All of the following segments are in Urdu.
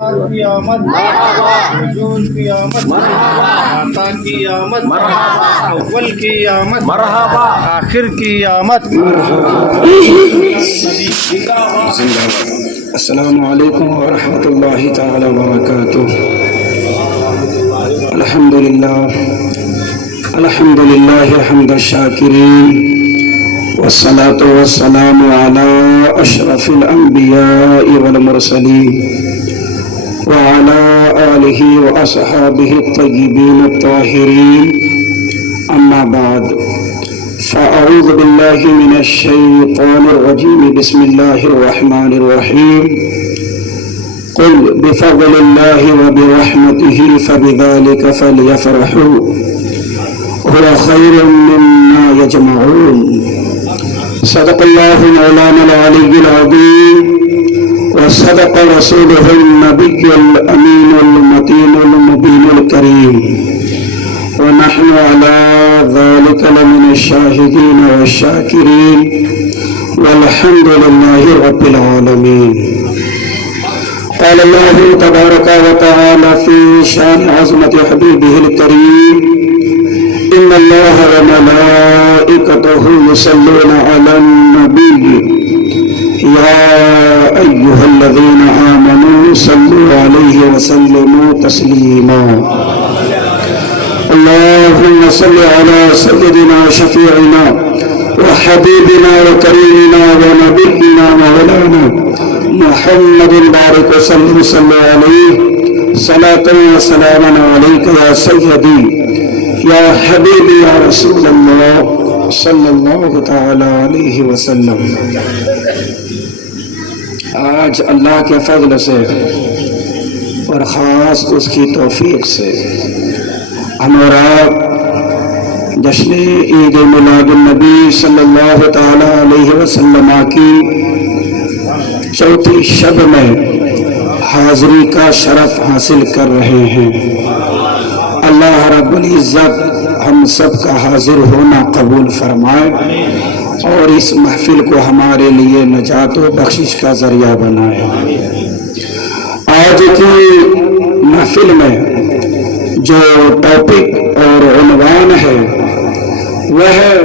کی آمد نزول کی آمد عطا کی آمد اول کی آمد آخر کی آمد. السلام علیکم ورحمۃ اللہ تعالی وبرکاتہ. الحمد للہ حمد الشاکرین والصلاة والسلام علی اشرف الانبیاء والمرسلین وعلى آلہ واصحابہ الطیبین الطاہرین. اما بعد فاعوذ باللہ من الشیطان الرجیم. بسم اللہ الرحمن الرحیم. قل بفضل اللہ وبرحمتہ فبذلک فلیفرحوا هو خیر مما یجمعون. صدق اللہ مولانا العلی العظیم وصدق رسوله النبی الامین المتین المبین الکریم ونحن على ذلك لمن الشاهدين والشاكرين والحمد لله رب العالمين. قال الله تبارك وتعالى في شان عظمة حبيبه الكريم إن الله وملائكته يصلون على النبي يا أيها الذين آمنوا صلوا عليه وسلموا تسليما. اللهم صل على سيدنا شفيعنا وحبيبنا وكريمنا ونبينا مولانا محمد بارك وسلم صلى عليه صلاة وسلاما عليك يا سيدي يا حبيبي يا رسول الله صلى الله تعالى عليه وسلم. آج اللہ کے فضل سے اور خاص اس کی توفیق سے ہم اور آپ جشن عید میلاد النبی صلی اللہ تعالی علیہ وسلم کی چوتھی شب میں حاضری کا شرف حاصل کر رہے ہیں. اللہ رب العزت ہم سب کا حاضر ہونا قبول فرمائے اور اس محفل کو ہمارے لیے نجات و بخشش کا ذریعہ بنائے. آج کی محفل میں جو ٹاپک اور عنوان ہے وہ ہے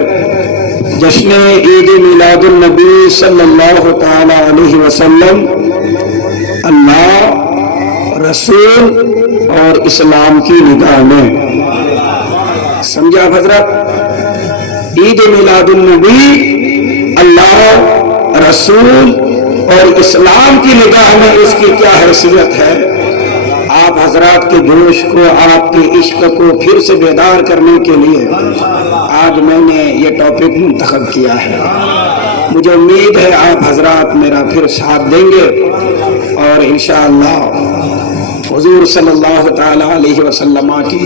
جشن عید میلاد النبی صلی اللہ تعالی علیہ وسلم، اللہ، رسول اور اسلام کی نگاہ میں. سمجھا حضرت؟ عید میلاد النبی اللہ، رسول اور اسلام کی نگاہ میں اس کی کیا حیثیت ہے. آپ حضرات کے جوش کو، آپ کے عشق کو پھر سے بیدار کرنے کے لیے آج میں نے یہ ٹاپک منتخب کیا ہے. مجھے امید ہے آپ حضرات میرا پھر ساتھ دیں گے اور انشاءاللہ حضور صلی اللہ تعالی علیہ وسلم کی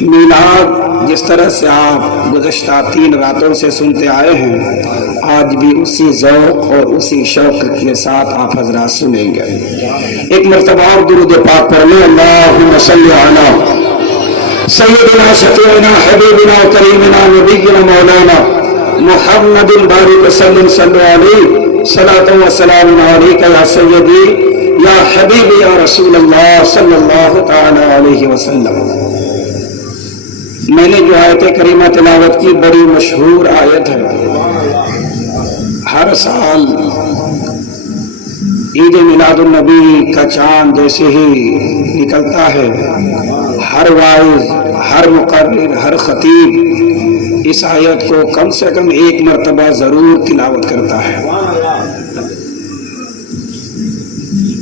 میلاد جس طرح سے آپ گزشتہ 3 راتوں سے سنتے آئے ہیں، آج بھی اسی ذوق اور اسی شوق کے ساتھ آپ حضرات سنیں گے. ایک مرتبہ درود پاک پڑھ لیں. اللہم صلی علی سیدنا شفیعنا حبیبنا کریمنا نبینا مولانا محمد بارک وسلم صلی علیہ صلاۃ و سلام علیک یا سیدی یا حبیبی یا رسول اللہ صلی اللہ تعالی علیہ وسلم. میں نے جو آیت کریمہ تلاوت کی بڑی مشہور آیت ہے. ہر سال عید میلاد النبی کا چاند جیسے ہی نکلتا ہے، ہر واعظ، ہر مقرر، ہر خطیب اس آیت کو کم سے کم 1 مرتبہ ضرور تلاوت کرتا ہے.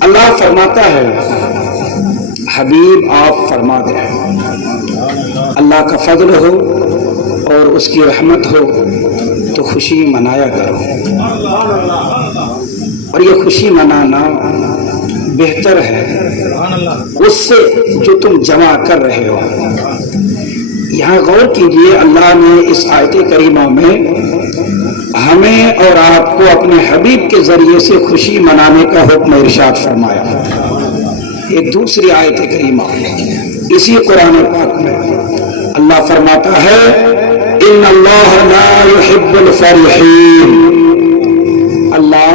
اللہ فرماتا ہے، حبیب آپ فرما دیں، اللہ کا فضل ہو اور اس کی رحمت ہو تو خوشی منایا کرو. اور یہ خوشی منانا بہتر ہے اس سے جو تم جمع کر رہے ہو. یہاں غور کیجئے، اللہ نے اس آیت کریمہ میں ہمیں اور آپ کو اپنے حبیب کے ذریعے سے خوشی منانے کا حکم ارشاد فرمایا. ایک دوسری آیت کریمہ اسی قرآن پاک میں اللہ فرماتا ہے ان اللہ لا يحب الفرحین. اللہ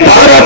12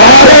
12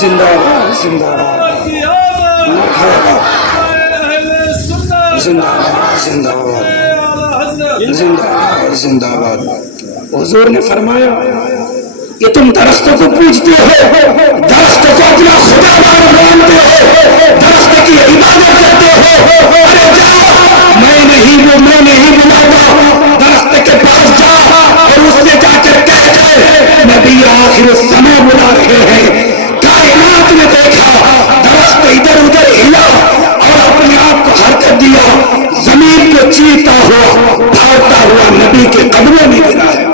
زندہ باد زندہ باد مرحبا زندہ باد زندہ باد زندہ باد زندہ باد حضور نے فرمایا کہ تم درختوں کو پوجتے ہو، درخت کو اپنا خدا مانتے ہو، درخت کی عبادت کرتے ہو، ارے جاؤ میں نہیں بلاتا، درخت کے پاس جا اور اس سے جا کر کہہ دے نبی آخر الزماں بلا رہے ہیں۔ کائنات نے دیکھا درخت ادھر ادھر ہلا اور اپنے آپ کو حرکت دیا، زمین کو چیرتا ہوا بھاگتا ہوا نبی کے قدموں میں گرا ہے۔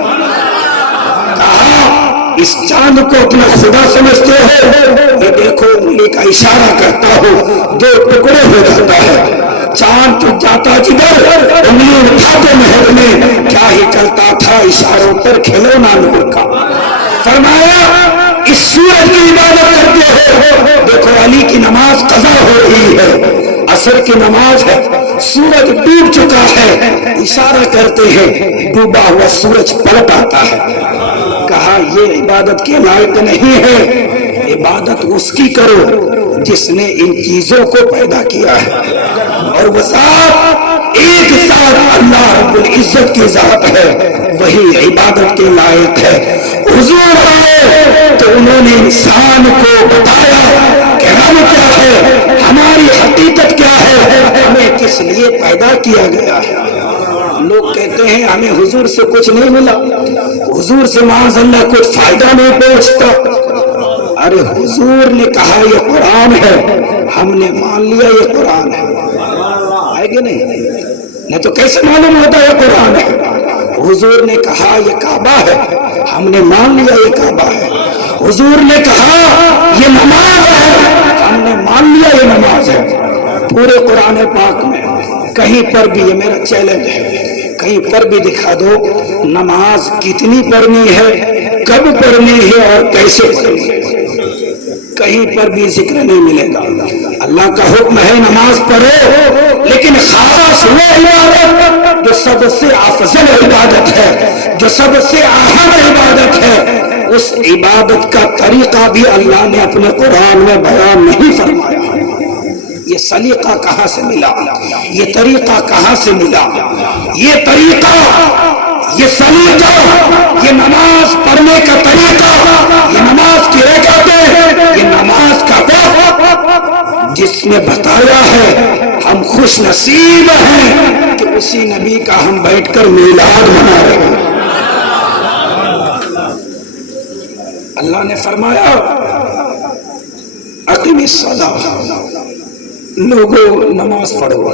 اس چاند کو اپنا خدا سمجھتے ہو، یہ دیکھو انگلی کا اشارہ کرتا ہو دو ٹکڑے ہو جاتا ہے، چاند تو جاتا جدھر انگلی اٹھاتے محل میں کیا ہی چلتا تھا اشاروں پر کھلونا نور کا۔ فرمایا اس سورج کی عبادت کرتے ہو، دیکھو علی کی نماز قضا ہو رہی ہے، عصر کی نماز ہے، سورج ڈوب چکا ہے، اشارہ کرتے ہیں ڈوبا ہوا سورج پلٹ آتا ہے۔ کہا یہ عبادت کے لائق نہیں ہے، عبادت اس کی کرو جس نے ان چیزوں کو پیدا کیا ہے، اور وہ ذات ایک ذات اللہ رب العزت کی ذات ہے، وہی عبادت کے لائق ہے۔ حضور آئے تو انہوں نے انسان کو بتایا کہ ہم کیا ہے، ہماری حقیقت کیا ہے، ہمیں کس لیے پیدا کیا گیا ہے۔ لوگ کہتے ہیں ہمیں حضور سے کچھ نہیں ملا، حضور سے معاذ اللہ کچھ فائدہ نہیں پہنچتا۔ ارے حضور نے کہا یہ قرآن ہے، ہم نے مان لیا یہ قرآن ہے کہ نہیں تو کیسے معلوم ہوتا ہے قرآن ہے؟ حضور نے کہا یہ کعبہ ہے، ہم نے مان لیا یہ کعبہ ہے۔ حضور نے کہا یہ نماز ہے، ہم نے مان لیا یہ نماز ہے۔ پورے قرآن پاک میں کہیں پر بھی، یہ میرا چیلنج ہے، کہیں پر بھی دکھا دو نماز کتنی پڑھنی ہے، کب پڑھنی ہے اور کیسے پڑھنی ہے، کہیں پر بھی ذکر نہیں ملے گا۔ اللہ کا حکم ہے نماز پڑھو، لیکن خاص وہ عبادت جو سب سے افضل عبادت ہے، جو سب سے اہم عبادت ہے، اس عبادت کا طریقہ بھی اللہ نے اپنے قرآن میں بیان نہیں فرمایا۔ یہ سلیقہ کہاں سے ملا، یہ طریقہ کہاں سے ملا، یہ طریقہ، یہ سلیقہ، یہ نماز پڑھنے کا طریقہ، یہ نماز کی رکعتیں، یہ نماز کا وقت جس نے بتایا ہے، ہم خوش نصیب ہیں کہ اسی نبی کا ہم بیٹھ کر میلاد منا رہے ہیں۔ اللہ نے فرمایا اقیم الصلاۃ، لوگوں نماز پڑھو۔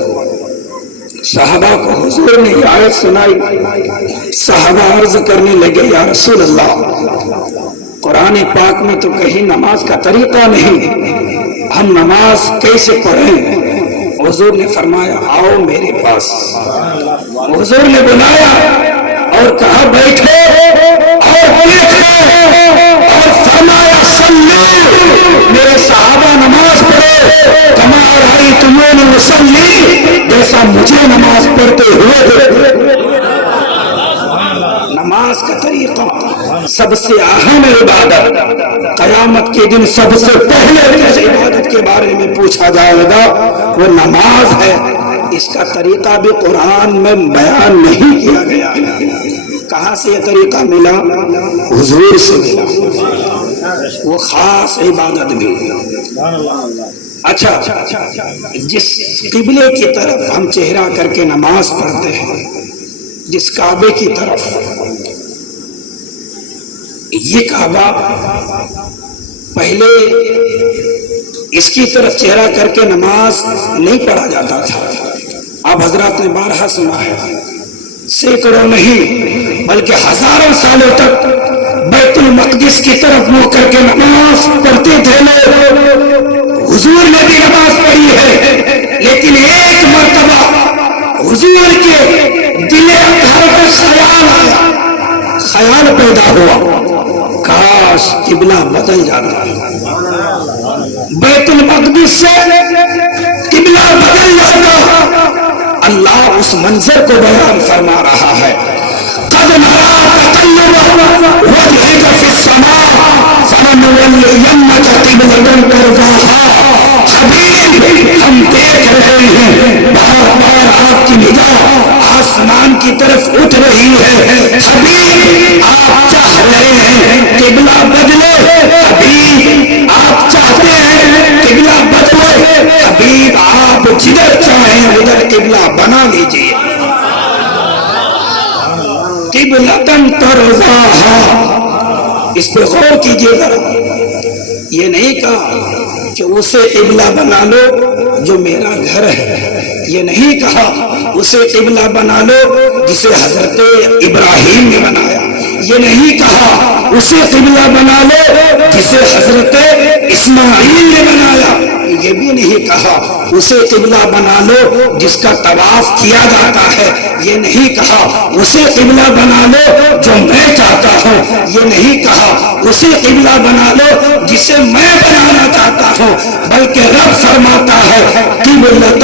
صحابہ کو حضور نے یہ آیت سنائی، صحابہ عرض کرنے لگے یا رسول اللہ قرآن پاک میں تو کہیں نماز کا طریقہ نہیں، ہم نماز کیسے پڑھیں؟ حضور نے فرمایا آؤ میرے پاس۔ حضور نے بلایا اور کہا بیٹھو اور دیکھو، اور فرمایا صلو، میرے صحابہ نماز پڑھو کما رأیتمونی اصلی، جیسا مجھے نماز پڑھتے ہوئے دیکھو۔ نماز کا طریقہ سب سے اہم عبادت، قیامت کے دن سب سے پہلے جس عبادت کے بارے میں پوچھا جائے گا وہ نماز ہے۔ اس کا طریقہ بھی قرآن میں بیان نہیں کیا گیا ہے۔ کہاں سے یہ طریقہ ملا؟ حضور سے ملا، وہ خاص عبادت بھی۔ اچھا، جس قبلے کی طرف ہم چہرہ کر کے نماز پڑھتے ہیں، جس کعبے کی طرف، یہ کعبہ پہلے اس کی طرف چہرہ کر کے نماز نہیں پڑھا جاتا تھا۔ آپ حضرات نے بارہا سنا ہے، سینکڑوں نہیں بلکہ ہزاروں سالوں تک بیت المقدس کی طرف منہ کر کے نماز پڑھتے تھے لوگ۔ حضور نے بھی نماز پڑھی ہے، لیکن ایک مرتبہ حضور کے دل اطہر کا خیال آیا، خیال پیدا ہوا کاش قبلہ بدل جاتا، بیت المقدس سے قبلہ بدل جاتا۔ اللہ اس منظر کو بیان فرما رہا ہے، قد نرى تقلب وجهك في السماء فلن لنولینک قبلۃ ترضاها، حبیب ہم دیکھ رہے ہیں بار بار آپ کی نگاہ آسمان کی طرف اٹھ رہی ہے، حبیب آپ چاہ رہے ہیں قبلہ بدلے، حبیب آپ چاہتے ہیں قبلہ بدلے، حبیب آپ جدھر چاہیں ادھر قبلہ بنا لیجیے۔ قبلۃ ترضاها، اس پہ غور کیجیے ذرا، یہ نہیں کہا کہ اسے قبلہ بنا لو جو میرا گھر ہے، یہ نہیں کہا اسے قبلہ بنا لو جسے حضرت ابراہیم نے بنایا، یہ نہیں کہا اسے قبلہ بنا لو جسے حضرت اسماعیل نے بنایا، یہ بھی نہیں کہا اسے قبلہ بنا لو جس کا طواف کیا جاتا ہے، یہ نہیں کہا اسے قبلہ بنا لو جو میں چاہتا ہوں، یہ نہیں کہا اسے قبلہ بنا لو جسے میں بنانا چاہتا ہوں، بلکہ رب فرماتا ہے قبلۃ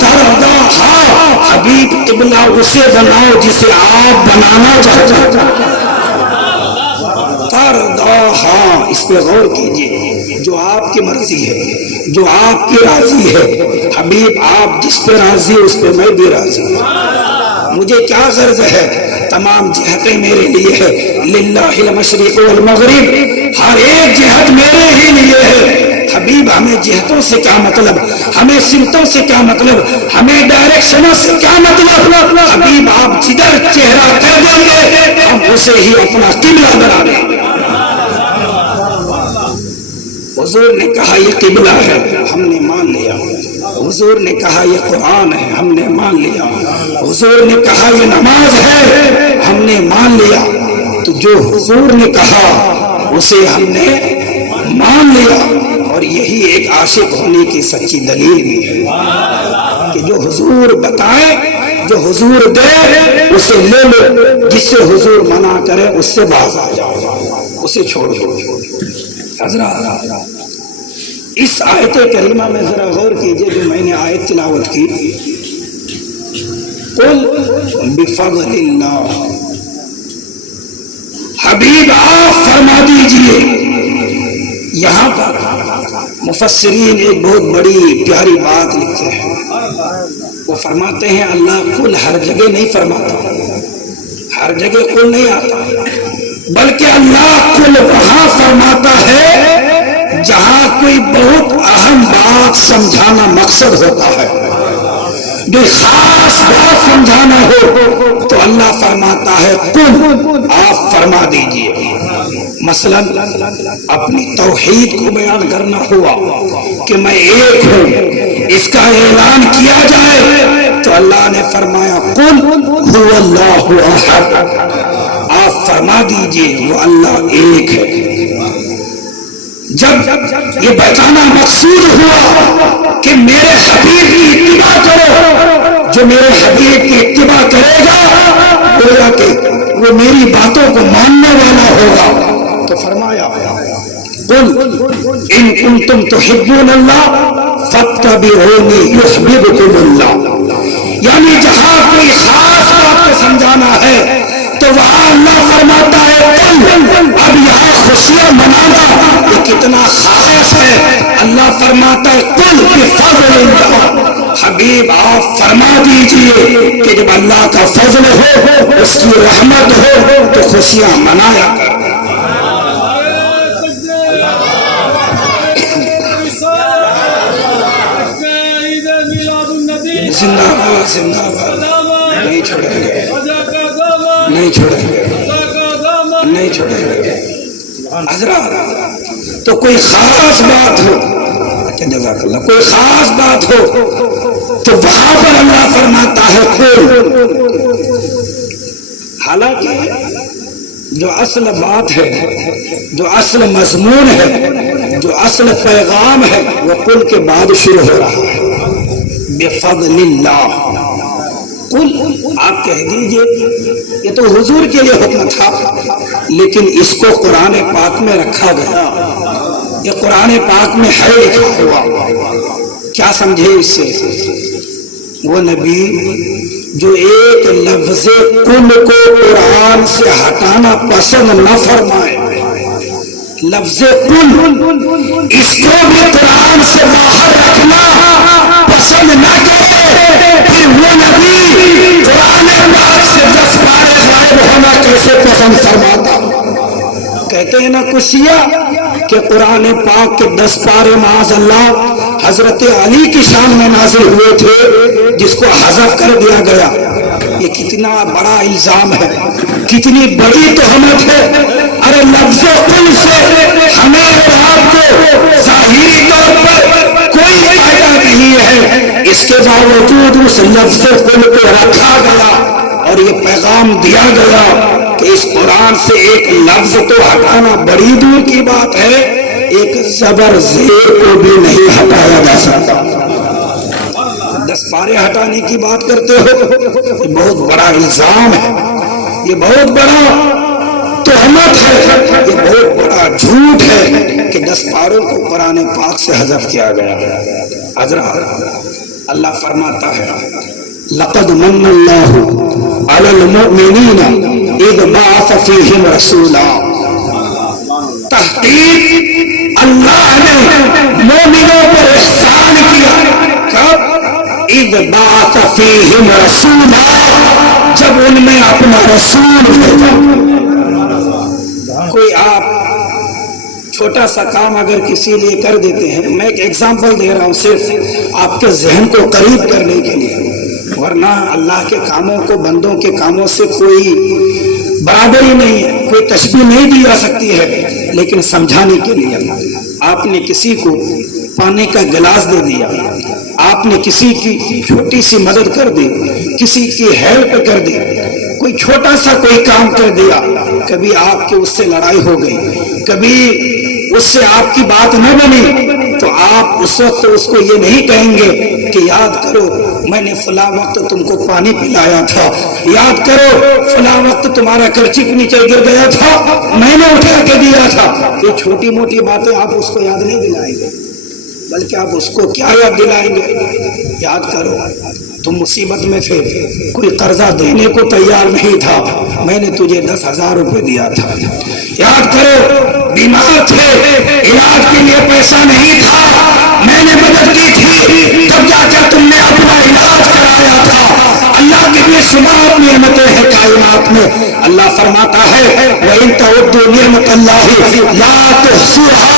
ترضاها، حبیب قبلہ اسے بناؤ جسے آپ بنانا چاہتے ہیں۔ ترضاها، اس پہ غور کیجیے، جو آپ کی مرضی ہے، جو آپ کی راضی ہے، حبیب آپ جس پہ راضی اس پہ میں بھی راضی ہوں، مجھے کیا غرض ہے، تمام جہتیں میرے لیے ہے، للہ المشرق والمغرب، ہر ایک جہت میرے ہی لیے ہے، حبیب ہمیں جہتوں سے کیا مطلب، ہمیں سمتوں سے کیا مطلب، ہمیں ڈائریکشنوں سے کیا مطلب، حبیب آپ جدھر چہرہ کر دیں گے ہم اسے ہی اپنا قبلہ بنا دیں گے۔ حضور نے کہا یہ قبلہ ہے، ہم نے مان لیا، حضور نے کہا یہ قرآن ہے، ہم نے مان لیا، حضور نے کہا یہ نماز ہے، ہم نے مان لیا، تو جو حضور نے کہا اسے ہم نے مان لیا، اور یہی ایک عاشق ہونے کی سچی دلیل بھی ہے کہ جو حضور بتائے، جو حضور دے اسے لے لو، جس سے حضور منع کرے اس سے باز آ جاؤ، اسے چھوڑ دو۔ حضرات اس آیت کریمہ میں ذرا غور کیجئے، جو میں نے آیت تلاوت کی، قل بفضل اللہ، حبیب آپ فرما دیجئے، یہاں پر مفسرین ایک بہت بڑی پیاری بات لکھتے ہیں، وہ فرماتے ہیں اللہ قل ہر جگہ نہیں فرماتا، ہر جگہ قل نہیں آتا، بلکہ اللہ قل وہاں فرماتا ہے جہاں کوئی بہت اہم بات سمجھانا مقصد ہوتا ہے، جو خاص بات سمجھانا ہو تو اللہ فرماتا ہے قل، آپ فرما دیجئے۔ مثلا اپنی توحید کو بیان کرنا ہوا کہ میں ایک ہوں، اس کا اعلان کیا جائے تو اللہ نے فرمایا قل هو اللہ احد، آپ فرما دیجئے وہ اللہ ایک ہے۔ جب یہ بتانا مقصود ہوا کہ میرے حبیب کی اتباع کرو، جو میرے حبیب کی اتباع کرے گا گویا کہ وہ میری باتوں کو ماننے والا ہوگا، تو فرمایا قل ان کنتم تحبون اللہ فاتبعونی یحببکم اللہ، یعنی جہاں کوئی خاص بات کو سمجھانا ہے تو وہاں اللہ فرماتا ہے قل، اب یہاں خوشیاں منانا یہ کتنا خاص ہے، اللہ فرماتا ہے قل بفضل اللہ، حبیب آپ فرما دیجئے کہ جب اللہ کا فضل ہو، اس کی رحمت ہو تو خوشیاں منایا کر۔ زندہ باد، زندہ باد، نہیں چھوڑیں گے، نہیں چھوڑیں گے، نہیں چھوڑیں گے۔ حضرات تو کوئی خاص بات ہو، جزاک اللہ، کوئی خاص بات ہو تو وہاں پر اللہ فرماتا ہے قل، حالانکہ جو اصل بات ہے، جو اصل مضمون ہے، جو اصل پیغام ہے وہ قل کے بعد شروع ہو رہا ہے، بفضل اللہ۔ قل آپ کہہ دیجئے، یہ تو حضور کے لیے حکم تھا لیکن اس کو قرآن پاک میں رکھا گیا، یہ قرآن پاک میں ہے لکھا ہوا، کیا سمجھے اس سے؟ وہ نبی جو ایک لفظ قل کو قرآن سے ہٹانا پسند نہ فرمائے لفظ کل اس کو بھی قرآن سے باہر رکھنا پسند نہ کرے، پھر وہ نبی قرآن پاک سے 10 پارے غائب ہونا کیسے پسند فرماتا؟ کہتے ہیں نا کچھ شیعہ کہ قرآن پاک کے 10 پارے معاذ اللہ حضرت علی کی شان میں نازل ہوئے تھے، جس کو حذف کر دیا گیا۔ یہ کتنا بڑا الزام ہے، کتنی بڑی تہمت ہے۔ ارے لفظ کل سے ہمیں اور آپ کو ظاہری طور پر کوئی فائدہ نہیں ہے، اس کے باوجود اس لفظ کل کو رکھا گیا اور یہ پیغام دیا گیا کہ اس قرآن سے ایک لفظ تو ہٹانا بڑی دور کی بات ہے، ایک زبر زیر کو بھی نہیں ہٹایا جا سکتا۔ 10 پارے ہٹانے کی بات کرتے ہو، یہ بہت بڑا الزام ہے، یہ بہت بڑا تہمت ہے، یہ بہت بڑا جھوٹ ہے کہ 10 پاروں کو قرآن پاک سے حذف کیا گیا۔ حضرات اللہ فرماتا ہے لقد من اللہ علی المؤمنین اذ بعث فیہم رسولا، تحقیق اللہ نے مومنوں پر احسان کیا۔ کب؟ اذ بعث فیہم رسولا، جب ان میں اپنا رسول بھیجا۔ کوئی آپ چھوٹا سا کام اگر کسی لیے کر دیتے ہیں، میں ایک ایگزامپل دے رہا ہوں صرف آپ کے ذہن کو قریب کرنے کے لیے، ورنہ اللہ کے کاموں کو بندوں کے کاموں سے کوئی برابری نہیں ہے، کوئی تشبیہ نہیں دی جا سکتی ہے، لیکن سمجھانے کے لیے آپ نے کسی کو پانی کا گلاس دے دیا، آپ نے کسی کی چھوٹی سی مدد کر دی، کسی کی ہیلپ کر دی، کوئی چھوٹا سا کوئی کام کر دیا، کبھی آپ کی اس سے لڑائی ہو گئی، کبھی اس سے آپ کی بات نہ بنی، تو آپ اس وقت اس کو یہ نہیں کہیں گے کہ یاد کرو میں نے فلاں وقت تم کو پانی پلایا تھا، یاد کرو فلاں وقت تمہارا کرچی نیچے گر گیا تھا، میں نے اٹھا کے دیا تھا۔ یہ چھوٹی موٹی باتیں آپ اس کو یاد نہیں دلائیں گے، بلکہ آپ اس کو کیا یاد دلائیں گے؟ یاد کرو تم مصیبت میں تھے، کوئی قرضہ دینے کو تیار نہیں تھا، میں نے تجھے 10,000 روپے دیا تھا۔ یاد کرو بیمار تھے، علاج کے لیے پیسہ نہیں تھا، میں نے مدد کی تھی، تب جا کر تم نے اپنا علاج کرایا تھا۔ اللہ کی بے شمار نعمتیں ہیں کائنات میں۔ اللہ فرماتا ہے وَإِن تَعُدُّوا نِعْمَتَ اللَّهِ لَا تُحْصُوهَا،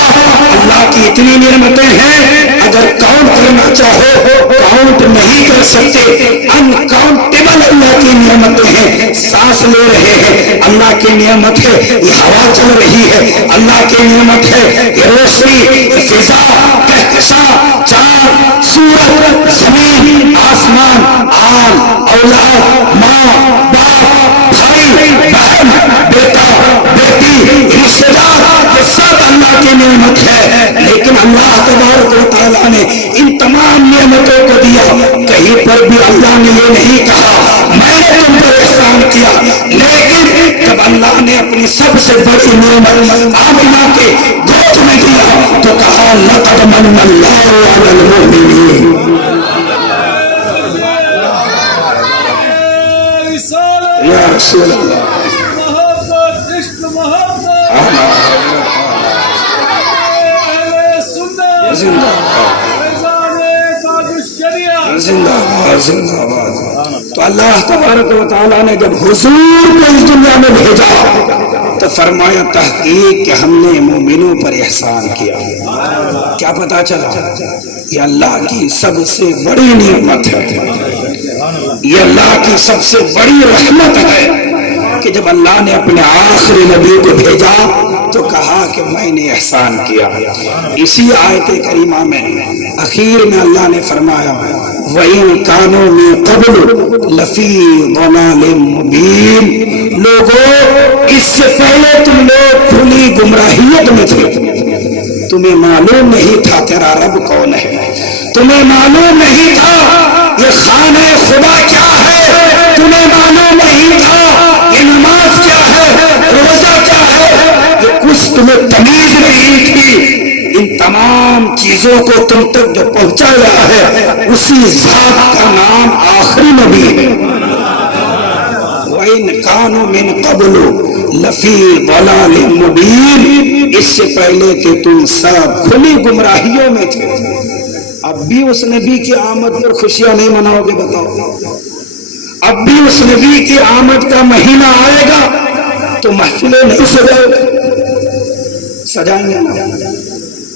اللہ کی اتنی نعمتیں ہیں اگر کاؤنٹ کرنا چاہو کاؤنٹ نہیں کر سکتے، انکاؤنٹیبل اللہ کی نعمتیں ہیں۔ سانس لے رہے ہیں اللہ کی نعمت ہے، یہ ہوا چل رہی ہے اللہ کی نعمت ہے، یہ روشنی، فضا، کہکشاں، چاند، سورج، زمین، آسمان، آل، اولاد، ماں، باپ، بھائی، بہن، بیٹا، بیٹی، رشتہ دار، یہ سب اللہ کی نعمت ہے۔ لیکن اللہ تبارک و تعالیٰ نے ان تمام نعمتوں کو دیا، کہیں پر بھی اللہ نے یہ نہیں کہا میں نے تم پر احسان کیا، لیکن جب اللہ نے اپنی سب سے بڑی نعمت آمنہ کے گود میں دیا تو کہا لقد من اللہ علی المؤمنین۔ یا رسول اللہ زندہ زندہ زندہ باد۔ تو اللہ تبارک و تعالیٰ نے جب حضور کو اس دنیا میں بھیجا تو فرمایا تحقیق کہ ہم نے مومنوں پر احسان کیا۔ کیا پتا چلا؟ یہ اللہ کی سب سے بڑی نعمت ہے، یہ اللہ کی سب سے بڑی رحمت ہے کہ جب اللہ نے اپنے آخری نبی کو بھیجا تو کہا کہ میں نے احسان کیا۔ اسی آیت کریمہ میں اخیر میں اللہ نے فرمایا وَإِن كَانُوا مِن قَبْلُ لَفِي ضَلَالٍ مُبِينٍ، لوگوں اس سے پہلے تم لوگ کھلی گمراہیت میں تھے، تمہیں معلوم نہیں تھا تیرا رب کون ہے، تمہیں معلوم نہیں تھا یہ خانہ خدا کیا ہے، تمہیں معلوم نہیں تھا یہ نماز کیا ہے، روزہ کیا ہے، یہ کچھ تمہیں تمیز نہیں تھی۔ ان تمام چیزوں کو تم تک جو پہنچایا ہے اسی ذات کا نام آخری نبی ہے۔ وَإِن كَانُوا مِن قَبْلُ لفی ضلال مبین، اس سے پہلے کہ تم سب کھلی گمراہیوں میں تھے۔ اب بھی اس نبی کی آمد پر خوشیاں نہیں مناؤ گے؟ بتاؤ، اب بھی اس نبی کی آمد کا مہینہ آئے گا تو محفلیں نہیں سجاؤ گے؟ سجائیں گے نا،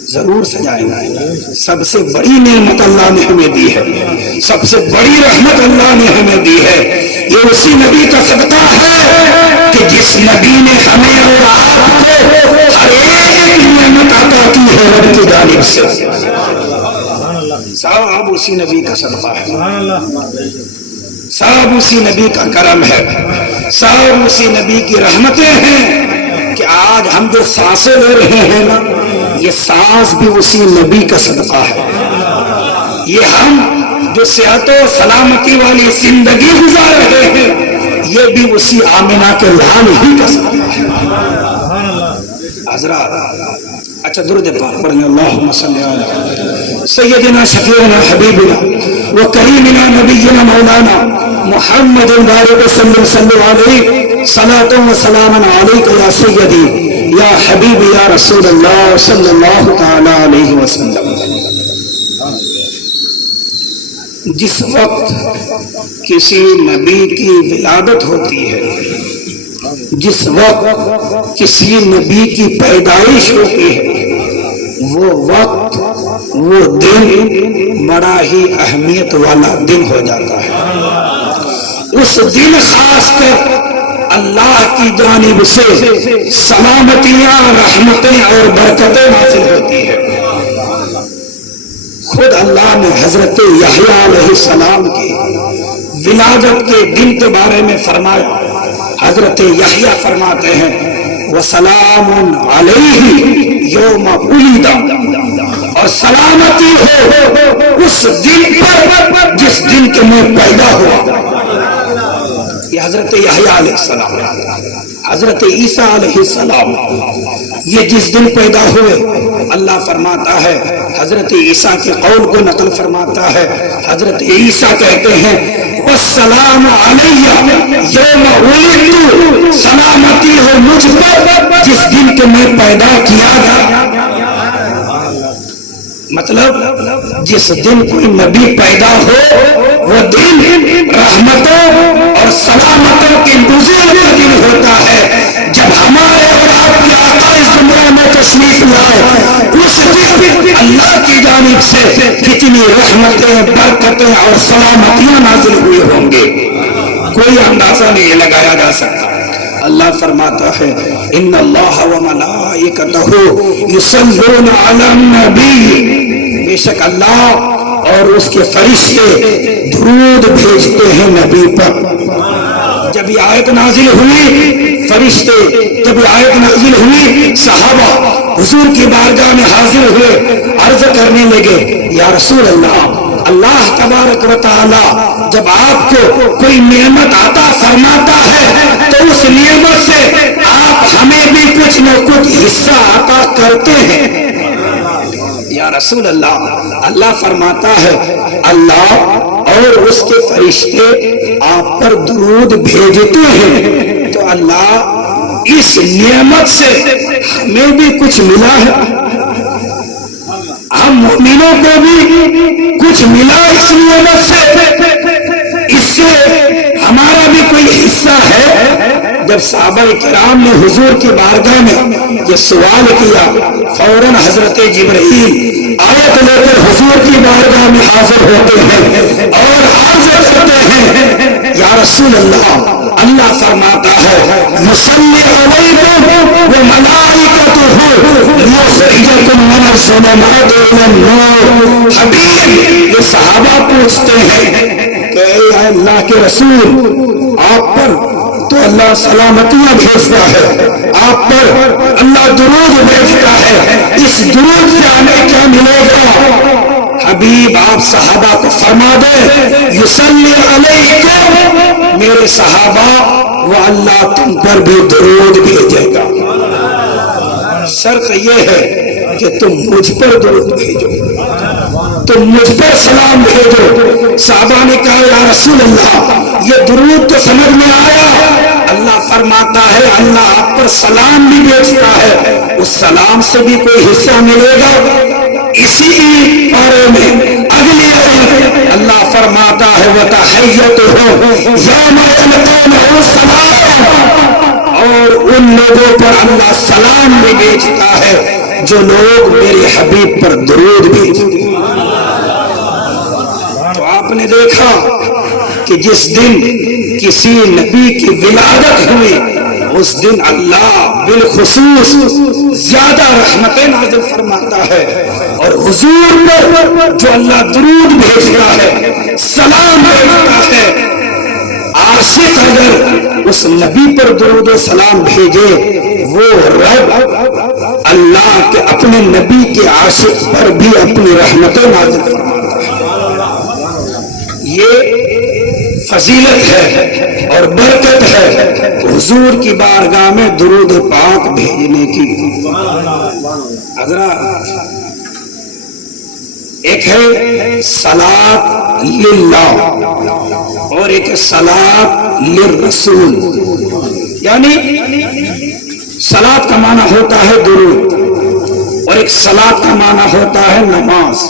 ضرور سجائیں گے۔ سب سے بڑی نعمت اللہ نے ہمیں دی ہے، سب سے بڑی رحمت اللہ نے ہمیں دی ہے، یہ اسی نبی کا صدقہ ہے کہ جس نبی نے ہمیں اور آپ کو ہر ایک نعمت عطا کی ہے رب کی جانب سے، سب اسی نبی کا صدقہ ہے، سب اسی نبی کا کرم ہے، سب اسی نبی کی رحمتیں ہیں کہ آج ہم جو سانسیں لے رہے ہیں نا، یہ سانس بھی اسی نبی کا صدقہ ہے، یہ ہم جو صحت و سلامتی والی زندگی گزار رہے ہیں یہ بھی اسی آمنہ کے لال ہی کا صدقہ ہے۔ حضرات اچھا درود پاک پڑھیں، اللہم صلی علی سیدنا شفیعنا حبیبنا و کریمنا نبینا مولانا محمد بارک وسلم صلی علیہ صلاۃ و سلام علیک یا سیدی یا حبیبی یا رسول اللہ صلی اللہ تعالی علیہ وسلم۔ جس وقت کسی نبی کی ولادت ہوتی ہے، جس وقت کسی نبی کی پیدائش ہوتی ہے، وہ وقت وہ دن بڑا ہی اہمیت والا دن ہو جاتا ہے۔ اس دن خاص کر اللہ کی جانب سے سلامتیاں، رحمتیں اور برکتیں نازل ہوتی ہیں۔ خود اللہ نے حضرت یحییٰ علیہ السلام کی ولادت کے دن کے بارے میں فرمایا، حضرت یحییٰ فرماتے ہیں وَسَلَامٌ عَلَيْهِ يَوْمَ وُلِدَ، اور سلامتی ہو اس دن پر جس دن کے میں پیدا ہوا۔ یہ حضرت یحییٰ علیہ السلام، حضرت عیسیٰ علیہ السلام یہ جس دن پیدا ہوئے، اللہ فرماتا ہے، حضرت عیسیٰ کے قول کو نقل فرماتا ہے، حضرت عیسیٰ کہتے ہیں والسلام علیہ یوم ولدت، سلامتی ہو مجھ پر جس دن کے میں پیدا کیا گیا۔ مطلب جس دن کوئی نبی پیدا ہو وہ دن رحمتوں اور سلامتوں کے نزول کا دن ہوتا ہے۔ جب ہمارے اور آپ کے آقا اس دنیا میں تشریف لائے، اس دن اللہ کی جانب سے کتنی رحمتیں، برکتیں اور سلامتیاں نازل ہوئی ہوں گے، کوئی اندازہ نہیں لگایا جا سکتا۔ اللہ فرماتا ہے ان اللہ و ملائکتہ یصلون علی النبی، بے شک اللہ اور اس کے فرشتے درود بھیجتے ہیں نبی پر۔ جب یہ آیت نازل ہوئی، فرشتے جب یہ آیت نازل ہوئی، صحابہ حضور کی بارگاہ میں حاضر ہوئے، عرض کرنے لگے یا رسول اللہ، اللہ تبارک و تعالی جب آپ کو کوئی نعمت عطا فرماتا ہے تو اس نعمت سے آپ ہمیں بھی کچھ نہ کچھ حصہ عطا کرتے ہیں۔ یا رسول اللہ، اللہ فرماتا ہے اللہ اور اس کے فرشتے آپ پر درود بھیجتے ہیں، تو اللہ اس نعمت سے ہمیں بھی کچھ ملا ہے، ہم مومنوں کو بھی کچھ ملا اس نعمت سے، اس سے ہمارا بھی کوئی حصہ ہے۔ جب صحابہ کرام نے حضور کی بارگاہ میں یہ سوال کیا، فوراً حضرت جبرائیل آیت لے کر حضور کی بارگاہ میں حاضر ہوتے ہیں اور عرض کرتے ہیں یا رسول اللہ، اللہ فرماتا ہے یصلی علیکم وملائکتہ لیخرجکم من الظلمات الی النور۔ حبیب، یہ صحابہ پوچھتے ہیں کہ اے اللہ کے رسول، آپ پر تو اللہ سلامتیاں بھیجتا ہے، آپ پر اللہ درود بھیجتا ہے، اس درود سے ہمیں کیا ملے گا؟ حبیب آپ صحابہ کو فرما دیں یصلی علیکم، میرے صحابہ وہ اللہ تم پر بھی درود بھیجے گا، شرط یہ ہے کہ تم مجھ پر درود بھیجو، تم مجھ پر سلام بھیجو۔ صحابہ نے کہا یا رسول اللہ، یہ درود تو سمجھ میں آیا، اللہ فرماتا ہے اللہ آپ پر سلام بھی بھیجتا ہے، اس سلام سے بھی کوئی حصہ ملے گا۔ اسی پارے میں اگلی آیت اللہ فرماتا ہے وَتَحِيَّتُهُمْ يَوْمَ يَلْقَوْنَهُ سَلَامٌ، اور ان لوگوں پر اللہ سلام بھی بھیجتا ہے جو لوگ میرے حبیب پر درود بھیجتے ہیں۔ تو آپ نے دیکھا کہ جس دن کسی نبی کی ولادت ہوئی اس دن اللہ بالخصوص زیادہ رحمتیں نازل فرماتا ہے، اور حضور پر جو اللہ درود بھیجتا ہے، سلام بھیجتا ہے، عاشق اگر اس نبی پر درود و سلام بھیجے وہ رب اللہ کے اپنے نبی کے عاشق پر بھی اپنی رحمتیں نازل فرماتا ہے۔ یہ فضیلت ہے اور برکت ہے حضور کی بارگاہ میں درود پاک بھیجنے کی۔ حضرات ایک ہے صلاۃ للہ اور ایک ہے صلاۃ للرسول، یعنی صلاۃ کا معنی ہوتا ہے درود اور ایک صلاۃ کا معنی ہوتا ہے نماز۔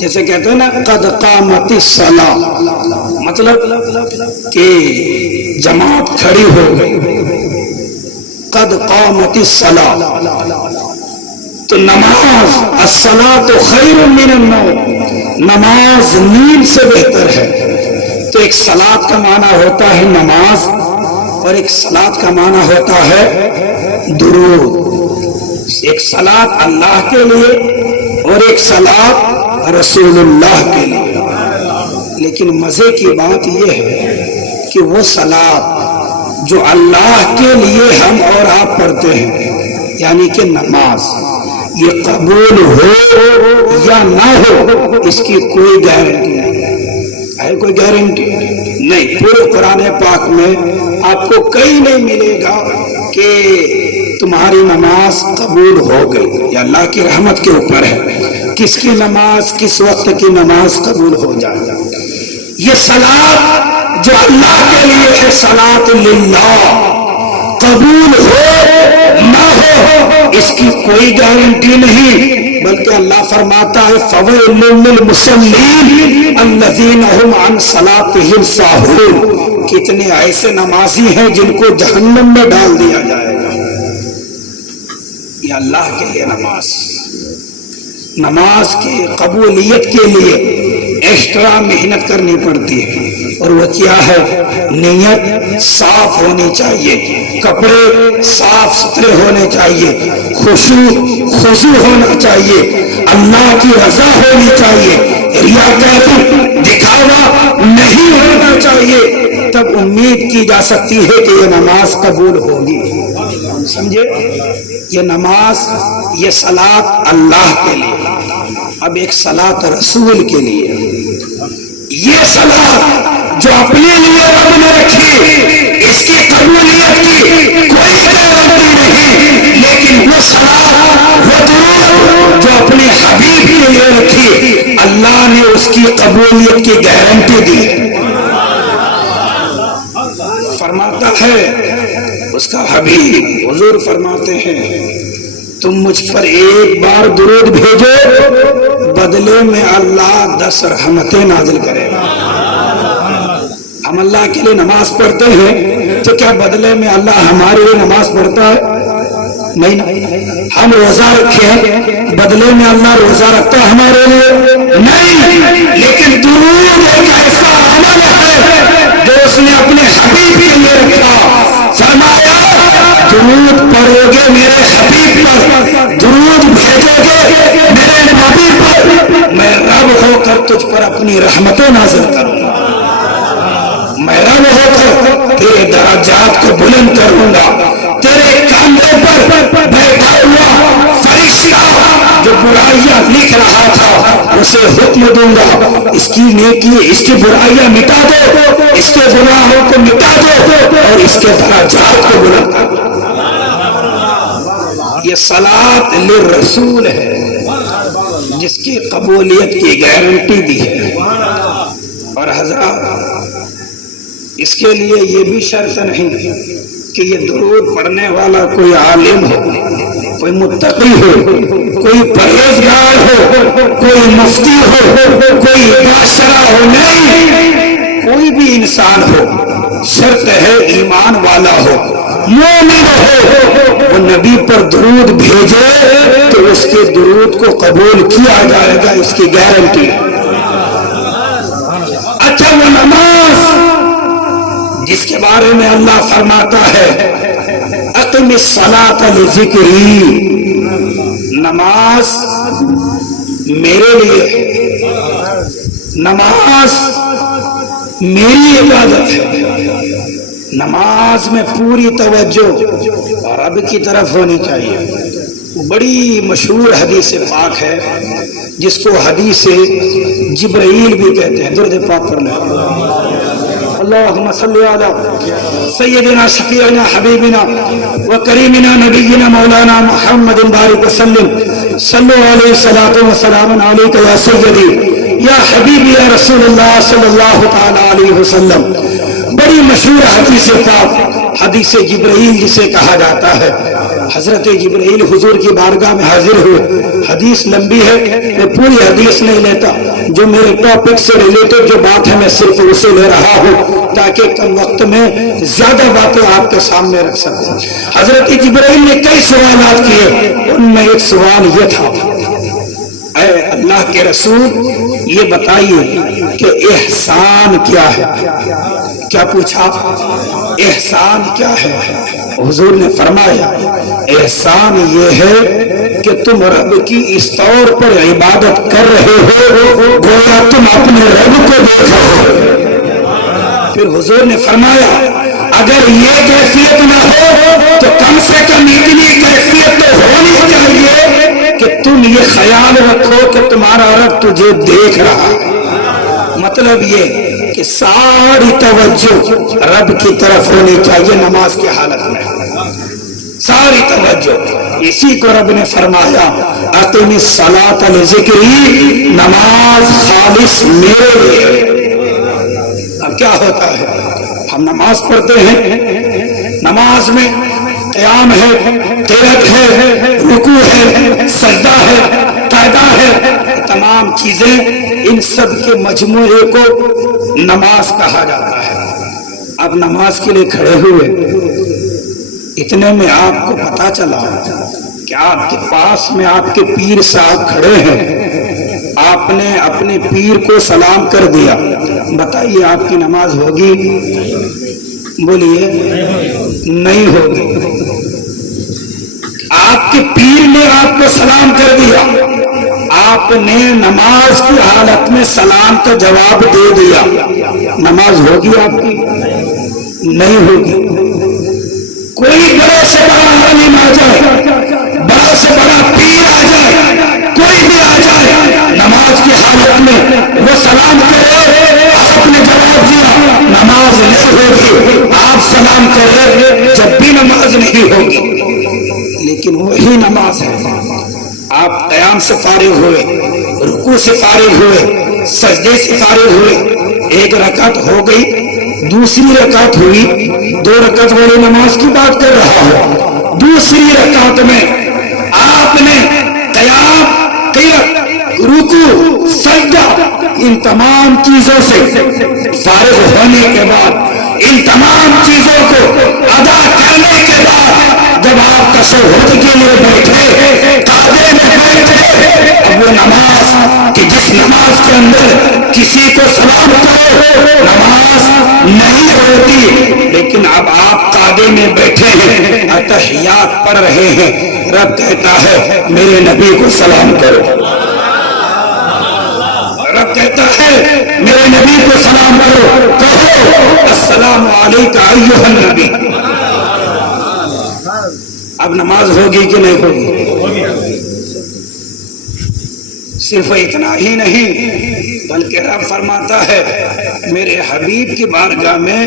جیسے کہتے ہیں نا قد قامت الصلاۃ، مطلب کہ جماعت کھڑی ہو گئی، قد قامت الصلاۃ۔ تو نماز الصلاۃ خیر من النوم، نماز نیند سے بہتر ہے۔ تو ایک صلاۃ کا معنی ہوتا ہے نماز اور ایک صلاۃ کا معنی ہوتا ہے درود۔ ایک صلاۃ اللہ کے لیے اور ایک صلاۃ رسول اللہ کے لیے۔ لیکن مزے کی بات یہ ہے کہ وہ صلاۃ جو اللہ کے لیے ہم اور آپ پڑھتے ہیں، یعنی کہ نماز، یہ قبول ہو یا نہ ہو اس کی کوئی گارنٹی نہیں ہے۔ کوئی گارنٹی نہیں۔ پورے قرآن پاک میں آپ کو کہیں نہیں ملے گا کہ تمہاری نماز قبول ہو گئی، یا اللہ کی رحمت کے اوپر ہے کس کی نماز کس وقت کی نماز قبول ہو جائے۔ یہ صلاۃ جو اللہ کے لیے ہے صلاۃ للہ، قبول ہو نہ ہو اس کی کوئی گارنٹی نہیں، بلکہ اللہ فرماتا ہے فَوَيْلٌ لِّلْمُصَلِّينَ الَّذِينَ هُمْ عَنْ صَلَاتِهِمْ سَاهُونَ۔ کتنے ایسے نمازی ہیں جن کو جہنم میں ڈال دیا جائے گا۔ یہ اللہ کے لیے نماز کی قبولیت کے لیے ایکسٹرا محنت کرنی پڑتی ہے، اور وہ کیا ہے؟ نیت صاف ہونی چاہیے، کپڑے صاف ستھرے ہونے چاہیے، خضوع ہونا چاہیے، اللہ کی رضا ہونی چاہیے، ریاکاری دکھاوا نہیں ہونا چاہیے، تب امید کی جا سکتی ہے کہ یہ نماز قبول ہوگی۔ سمجھے؟ یہ نماز، یہ صلاۃ اللہ کے لیے۔ اب ایک صلاۃ رسول کے لیے، یہ صلاۃ جو اپنے لیے رب نے رکھی اس کی قبولیت کی کوئی گارنٹی نہیں، لیکن وہ صلاۃ وہ درود جو اپنے حبیب کے لیے رکھی اللہ نے اس کی قبولیت کی گارنٹی دی۔ فرماتا ہے اس کا حبیب حضور فرماتے ہیں تم مجھ پر ایک بار درود بھیجو بدلے میں اللہ 10 رحمتیں نازل کرے گا۔ ہم اللہ کے لیے نماز پڑھتے ہیں تو کیا بدلے میں اللہ ہمارے لیے نماز پڑھتا ہے؟ نہیں۔ ہم روزہ رکھیں بدلے میں اللہ روزہ رکھتا ہے ہمارے لیے؟ نہیں۔ لیکن درود ایک ایسا عمل ہے جو اس نے اپنے حبیب کے لیے رکھا۔ فرمایا درود پڑھو گے میرے حبیب پر، درود بھیجو گے میرے نبی پر، میں رب ہو کر تجھ پر اپنی رحمتیں نازل کروں گا، میں رب ہو کر تیرے درجات کو بلند کروں گا، تیرے کاندھے پر بیٹھا ہوا فرشتہ جو برائیاں لکھ رہا تھا اسے حکم دوں گا اس کی نیکی اس کی برائیاں مٹا دو، اس کے گناہوں کو مٹا دو اور اس کے درجات کو بلند کر دو۔ یہ صلاۃ للرسول ہے جس کی قبولیت کی گارنٹی دی ہے۔ اور حضرات اس کے لیے یہ بھی شرط نہیں کہ یہ درود پڑھنے والا کوئی عالم ہو، کوئی متقی ہو، کوئی پرہیزگار ہو، کوئی مفتی ہو، کوئی معاشرہ ہو، نہیں، کوئی بھی انسان ہو، شرط ہے ایمان والا ہو، مومن ہو، وہ نبی پر درود بھیجے تو اس کے درود کو قبول کیا جائے گا، اس کی گارنٹی ہے۔ اچھا، وہ نماز جس کے بارے میں اللہ فرماتا ہے اقم الصلاۃ لذکری، نماز میرے لیے، نماز میری عبادت ہے، نماز میں پوری توجہ رب کی طرف ہونی چاہیے۔ وہ بڑی مشہور حدیث پاک ہے جس کو حدیث جبرائیل بھی کہتے ہیں، درود پاک پڑھ لیں۔ اللہم صلی علی سیدنا شفیعنا حبیبنا وکریمنا نبینا مولانا محمد بارک وسلم، صلو علیہ الصلاۃ والسلام علیک یا سیدی یا حبیبی یا رسول اللہ صلی اللہ تعالی علیہ وسلم۔ بڑی مشہور حدیث پاک، حدیث جبرائیل جسے کہا جاتا ہے۔ حضرت جبرائیل حضور کی بارگاہ میں حاضر ہوئے، حدیث لمبی ہے، میں پوری حدیث نہیں لیتا، جو میرے ٹاپک سے ریلیٹڈ جو بات ہے میں صرف اسے لے رہا ہوں تاکہ کم وقت میں زیادہ باتیں آپ کے سامنے رکھ سکوں۔ حضرت جبرائیل نے کئی سوالات کیے، ان میں ایک سوال یہ تھا، اے اللہ کے رسول یہ بتائیے کہ احسان کیا ہے؟ کیا پوچھا؟ احسان کیا ہے؟ حضور نے فرمایا احسان یہ ہے کہ تم رب کی اس طور پر عبادت کر رہے ہو گویا تم اپنے رب کو دیکھ رہے ہو۔ پھر حضور نے فرمایا اگر یہ کیفیت نہ ہو تو کم سے کم اتنی کیفیت تو ہونی چاہیے کہ تم یہ خیال رکھو کہ تمہارا رب تجھے دیکھ رہا ہے۔ مطلب یہ کہ ساری توجہ رب کی طرف ہونی چاہیے نماز کی حالت میں، ساری توجہ۔ اسی کو رب نے فرمایا اقم الصلاۃ لذکری، نماز خالص میرے لیے۔ اب کیا ہوتا ہے، ہم نماز پڑھتے ہیں، نماز میں قیام ہے، قرات ہے، رکوع ہے، سجدہ ہے، قاعدہ ہے، تمام چیزیں، ان سب کے مجموعے کو نماز کہا جاتا ہے۔ اب نماز کے لیے کھڑے ہوئے، اتنے میں آپ کو پتا چلا کہ آپ کے پاس میں آپ کے پیر صاحب کھڑے ہیں، آپ نے اپنے پیر کو سلام کر دیا، بتائیے آپ کی نماز ہوگی؟ بولیے نہیں ہوگی۔ آپ کے پیر نے آپ کو سلام کر دیا، آپ نے نماز کی حالت میں سلام کا جواب دے دیا، نماز ہوگی آپ کی؟ نہیں ہوگی۔ کوئی بڑے سے بڑا عالم آ جائے، بڑا سے بڑا پیر آ جائے، کوئی بھی آ جائے، نماز کی حالت میں وہ سلام کرے، آپ نے جواب دیا، نماز نہیں ہوگی۔ آپ سلام کرے، جب بھی نماز نہیں ہوگی۔ لیکن وہی نماز ہے، آپ قیام سے فارغ ہوئے، رکوع سے فارغ ہوئے، سجدے سے فارغ ہوئے، ایک رکعت ہو گئی، دوسری رکعت ہوئی، 2 رکعت والی نماز کی بات کر رہا ہوں، دوسری رکعت میں آپ نے قیام، قیام، رکوع، سجدہ، ان تمام چیزوں سے فارغ ہونے کے بعد، ان تمام چیزوں کو ادا کرنے کے بعد جب آپ تشہد کے لیے بیٹھے، قاعدے میں بیٹھے، اب وہ نماز کہ جس نماز کے اندر کسی کو سلام کرو نماز نہیں ہوتی، لیکن اب آپ قاعدے میں بیٹھے ہیں، اتحیات پڑھ رہے ہیں، رب کہتا ہے میرے نبی کو سلام کرو، رب کہتا ہے میرے نبی کو سلام کرو، کہو السلام علیکم ایھا النبی۔ اب نماز ہوگی کہ نہیں ہوگی؟ صرف اتنا ہی نہیں بلکہ رب فرماتا ہے میرے حبیب کی بارگاہ میں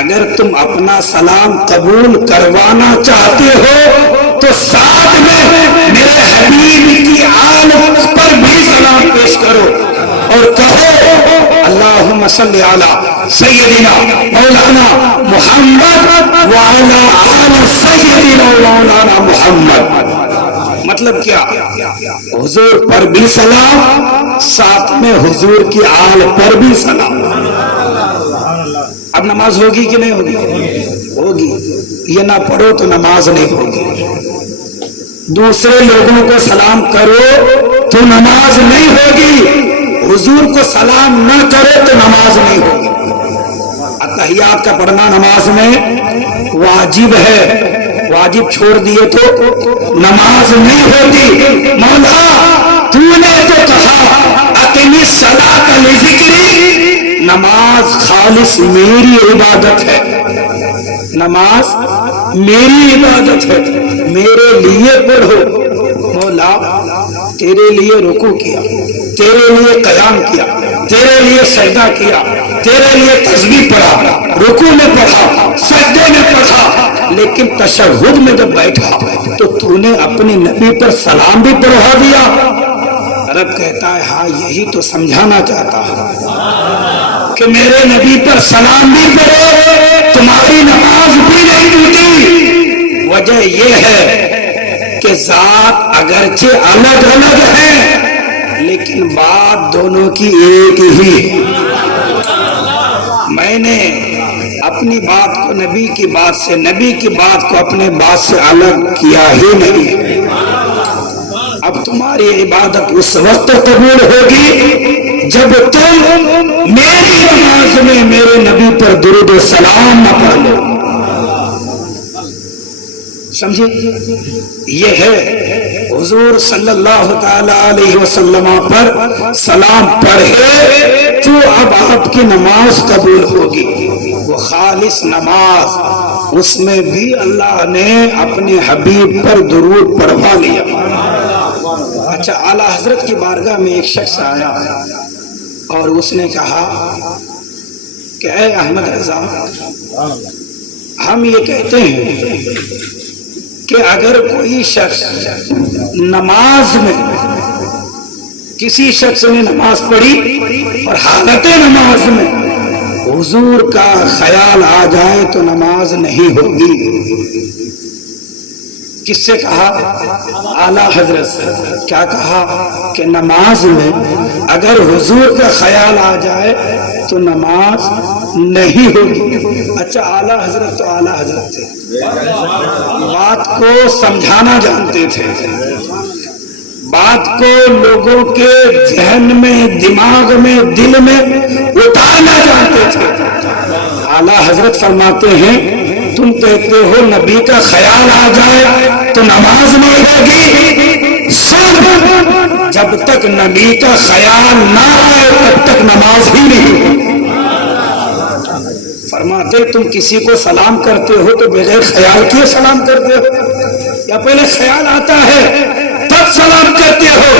اگر تم اپنا سلام قبول کروانا چاہتے ہو تو ساتھ میں میرے حبیب کی آل پر بھی سلام پیش کرو اور کہو اللہم صلی علی سیدنا مولانا محمد وعلی آل سیدنا مولانا محمد. مطلب کیا؟ حضور پر بھی سلام، ساتھ میں حضور کی آل پر بھی سلام. اب نماز ہوگی کہ نہیں ہوگی؟ ہوگی. یہ نہ پڑھو تو نماز نہیں ہوگی. دوسرے لوگوں کو سلام کرو تو نماز نہیں ہوگی. حضور کو سلام نہ کرو تو نماز نہیں ہوگی. اتحیات کا پڑھنا نماز میں واجب ہے. واجب چھوڑ دیے تو نماز نہیں ہوتی. مولا تو نے تو کہا اقیمی الصلاۃ لذکری، نماز خالص میری عبادت ہے. نماز میری عبادت ہے، میرے لیے پڑھو. مولا تیرے لیے رکوع کیا، تیرے لیے قیام کیا، تیرے لیے سجدہ کیا، تیرے لیے تسبیح پڑھا، رکوع میں پڑھا، سجدے میں پڑھا، لیکن تشہد میں جب بیٹھا تو تو نے اپنے نبی پر سلام بھی پڑھا دیا. رب کہتا ہے ہاں یہی تو سمجھانا چاہتا ہوں کہ میرے نبی پر سلام بھی پڑھو، تمہاری نماز بھی نہیں ٹوٹی. وجہ یہ ہے کہ ذات اگرچہ الگ الگ ہے لیکن بات دونوں کی ایک ہی ہے. میں نے اپنی بات کو نبی کی بات سے، نبی کی بات کو اپنے بات سے الگ کیا ہی نہیں. اب تمہاری عبادت اس وقت قبول ہوگی جب تم میری نماز میں میرے نبی پر درود و سلام نہ پڑھ لو. سمجھے؟ یہ ہے حضور صلی اللہ تعالی علیہ وسلم پر سلام پڑھے تو اب آپ کی نماز قبول ہوگی. وہ خالص نماز، اس میں بھی اللہ نے اپنے حبیب پر درود پڑھوا لیا. اچھا، اعلیٰ حضرت کی بارگاہ میں ایک شخص آیا اور اس نے کہا کہ اے احمد رضا، ہم یہ کہتے ہیں کہ اگر کوئی شخص نماز میں، کسی شخص نے نماز پڑھی اور حالت نماز میں حضور کا خیال آ جائے تو نماز نہیں ہوگی. کس سے کہا؟ اعلیٰ حضرت سے. کیا کہا؟ کہ نماز میں اگر حضور کا خیال آ جائے تو نماز نہیں ہوگی. اچھا، اعلیٰ حضرت تو اعلیٰ حضرت تھے، بات کو سمجھانا جانتے تھے، بات کو لوگوں کے ذہن میں، دماغ میں، دل میں اتارنا جانتے تھے. اعلیٰ حضرت فرماتے ہیں تم کہتے ہو نبی کا خیال آ جائے تو نماز نہیں ہوگی. سن، جب تک نبی کا خیال نہ آئے تب تک نماز ہی نہیں. فرماتے تم کسی کو سلام کرتے ہو تو بغیر خیال کیے سلام کرتے ہو، یا پہلے خیال آتا ہے تب سلام کرتے ہو؟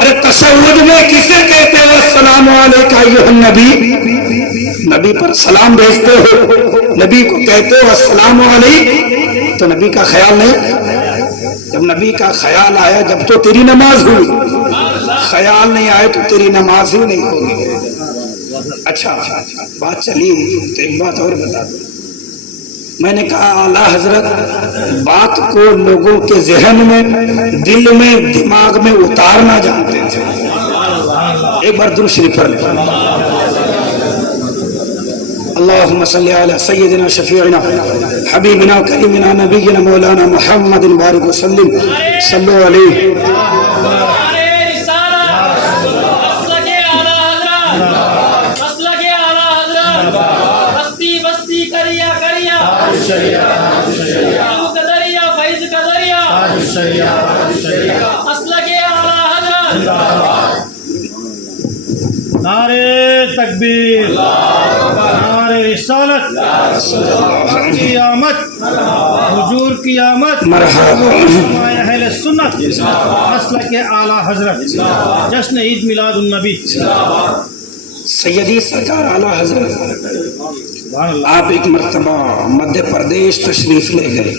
ارے تشہد میں کسے کہتے ہو السلام علیکہ ایھا النبی؟ نبی پر سلام بھیجتے ہو، نبی کو کہتے ہو السلام علیکم، تو نبی کا خیال نہیں. جب نبی کا خیال آیا جب تو تیری نماز ہوئی، خیال نہیں آئے تو تیری نماز ہی نہیں ہوگی. اچھا، بات چلی تو ایک بات اور بتا دوں. میں نے کہا اعلیٰ حضرت بات کو لوگوں کے ذہن میں، دل میں، دماغ میں اتارنا جانتے تھے. ایک بار درود شریف پڑھ لیں. اللهم صل على سيدنا شفيعنا حبيبنا كريمنا نبينا مولانا محمد بارك وسلم. صلوا عليه. نعرے تکبیر، نعرے رسالت، کی آمد، حضور کی آمد، مرحبا. اہل سنت مسلک اعلیٰ حضرت، جشن عید میلاد النبی. سیدی سرکار اعلیٰ حضرت آپ ایک مرتبہ مدھیہ پردیش تشریف لے گئے.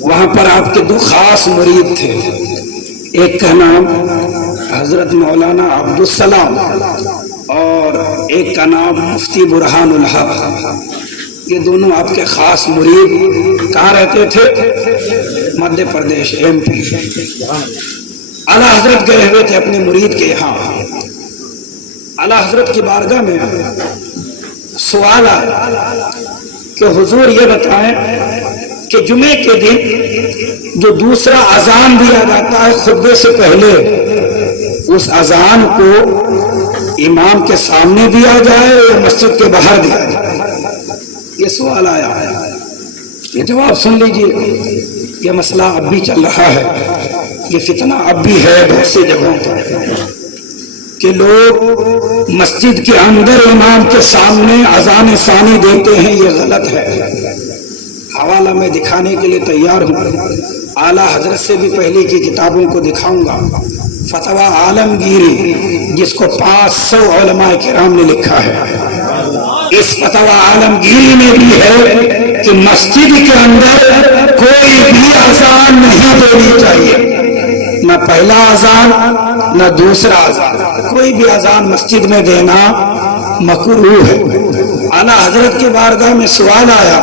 وہاں پر آپ کے دو خاص مرید تھے. ایک کا نام حضرت مولانا عبدالسلام اور ایک کا نام مفتی برہان الحق، یہ دونوں آپ کے خاص مرید کہاں رہتے تھے؟ Madhya Pradesh, M P. اعلیٰ حضرت گئے ہوئے تھے اپنے مرید کے یہاں۔ اعلیٰ حضرت کی بارگاہ میں سوال آیا کہ حضور یہ بتائیں کہ جمعے کے دن جو دوسرا اذان دیا جاتا ہے خطبے سے پہلے، اس اذان کو امام کے سامنے دیا جائے یا مسجد کے باہر دیا جائے؟ یہ سوال آیا ہے۔ یہ جواب سن لیجئے، یہ مسئلہ اب بھی چل رہا ہے، یہ فتنہ اب بھی ہے بہت سی جگہوں پر کہ لوگ مسجد کے اندر امام کے سامنے اذان ثانی دیتے ہیں۔ یہ غلط ہے۔ حوالہ میں دکھانے کے لیے تیار ہوں، اعلیٰ حضرت سے بھی پہلے کی کتابوں کو دکھاؤں گا۔ فتویٰ عالمگیری جس کو 500 علماء کرام نے لکھا ہے، اس فتویٰ عالمگیری میں بھی ہے کہ مسجد کے اندر کوئی بھی اذان نہیں دینی چاہیے، نہ پہلا اذان نہ دوسرا اذان، کوئی بھی اذان مسجد میں دینا مکروہ ہے۔ اعلیٰ حضرت کی بارگاہ میں سوال آیا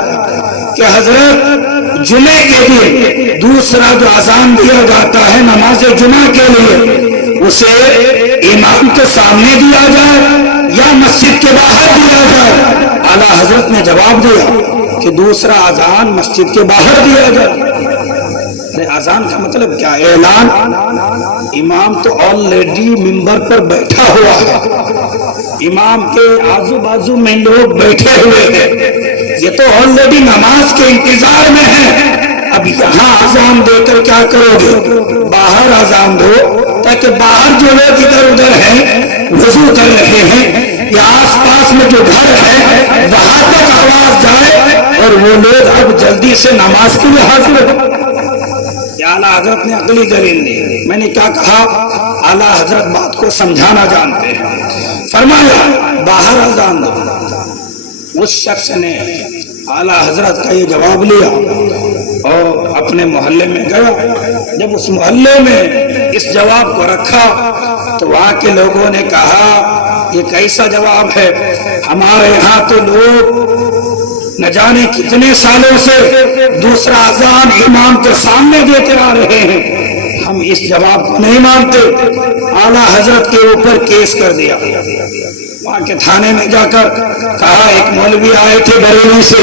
کہ حضرت جمعے کے دن دوسرا جو اذان دیا جاتا ہے نماز جمعہ کے لیے، اسے امام کے سامنے دیا جائے یا مسجد کے باہر دیا جائے؟ اعلیٰ حضرت نے جواب دیا کہ دوسرا اذان مسجد کے باہر دیا جائے۔ اذان کا مطلب کیا؟ اعلان۔ امام تو آلریڈی ممبر پر بیٹھا ہوا ہے، امام کے آزو بازو میں لوگ بیٹھے ہوئے ہیں، یہ تو آلریڈی نماز کے انتظار میں ہے۔ اب یہاں اذان دے کر کیا کرو گے؟ باہر اذان دو تاکہ باہر جو لوگ ادھر ادھر ہیں وضو کر رہے ہیں یا آس پاس میں جو گھر ہے وہاں تک آواز جائے اور وہ لوگ اب جلدی سے نماز کے لیے حاضر ہو۔ اعلیٰ حضرت نے عقلی دلیل دی۔ میں نے کیا کہا؟ اعلیٰ حضرت بات کو سمجھانا جانتے ہیں۔ فرمایا باہر اذان دو۔ اس شخص نے اعلیٰ حضرت کا یہ جواب لیا اور اپنے محلے میں گیا۔ جب اس محلے میں اس جواب کو رکھا تو وہاں کے لوگوں نے کہا یہ کیسا جواب ہے؟ ہمارے یہاں تو لوگ نہ جانے کتنے سالوں سے دوسرا اذان امام کے سامنے دیتے آ رہے ہیں، ہم اس جواب کو نہیں مانتے۔ اعلیٰ حضرت کے اوپر کیس کر دیا۔ وہاں کے تھانے میں جا کر کہا ایک مولوی آئے تھے بریلی سے،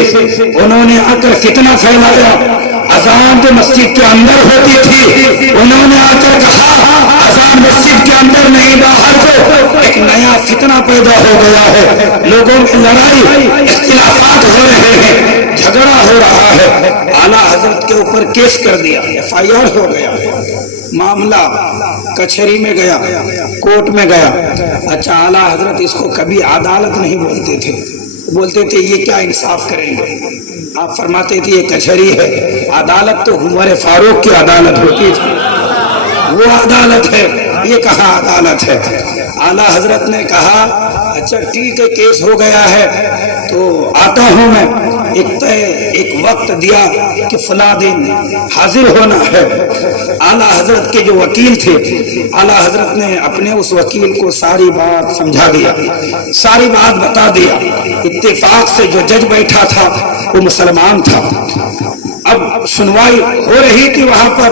انہوں نے آ کر فتنہ پھیلایا، اذان تو مسجد کے اندر ہوتی تھی، انہوں نے آ کر کہا اذان مسجد کے اندر نہیں باہر ہو۔ ایک نیا فتنہ پیدا ہو گیا ہے، لوگوں میں لڑائی اختلافات ہو رہے ہیں، جھگڑا ہو رہا ہے۔ اعلیٰ حضرت کے اوپر کیس کر دیا، FIR ہو گیا، معاملہ کچہری میں گیا، کورٹ میں گیا۔ اچھا اعلیٰ حضرت اس کو کبھی عدالت نہیں بولتے تھے، بولتے تھے یہ کیا انصاف کریں گے؟ آپ فرماتے تھے یہ کچہری ہے، عدالت تو عمر فاروق کی عدالت ہوتی تھی، وہ عدالت ہے، یہ کہاں عدالت ہے؟ اعلیٰ حضرت نے کہا اچھا ٹھیک ہے کیس ہو گیا ہے تو آتا ہوں میں، ایک وقت دیا کہ فلاں دن حاضر ہونا ہے۔ اعلیٰ حضرت کے جو وکیل تھے، اعلیٰ حضرت نے اپنے اس وکیل کو ساری بات سمجھا دیا، ساری بات بتا دیا۔ اتفاق سے جو جج بیٹھا تھا وہ مسلمان تھا۔ اب سنوائی ہو رہی تھی وہاں پر،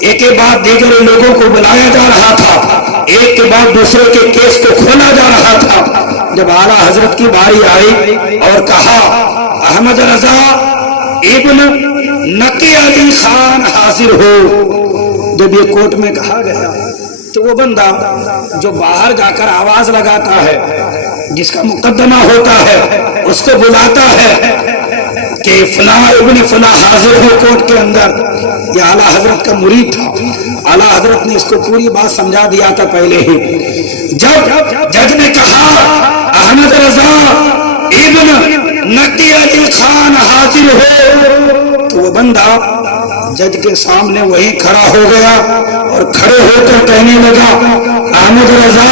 ایک کے بعد دیگر لوگوں کو بلایا جا رہا تھا، ایک کے بعد دوسرے کے کیس کو کھولا جا رہا تھا۔ جب اعلیٰ حضرت کی باری آئی اور کہا احمد رضا ابن نقی علی خان حاضر ہو، جب یہ کورٹ میں کہا گیا تو وہ بندہ جو باہر جا کر آواز لگاتا ہے، جس کا مقدمہ ہوتا ہے، اس کو بلاتا ہے کہ فلاں ابن فلاں حاضر ہو کورٹ کے اندر، یہ اعلیٰ حضرت کا مرید تھا۔ اعلیٰ حضرت نے اس کو پوری بات سمجھا دیا تھا پہلے ہی۔ جب جج نے کہا احمد رضا ابن نقی علی خان حاضر ہو، تو وہ بندہ جج کے سامنے وہیں کھڑا ہو گیا اور کھڑے ہو کر کہنے لگا احمد رضا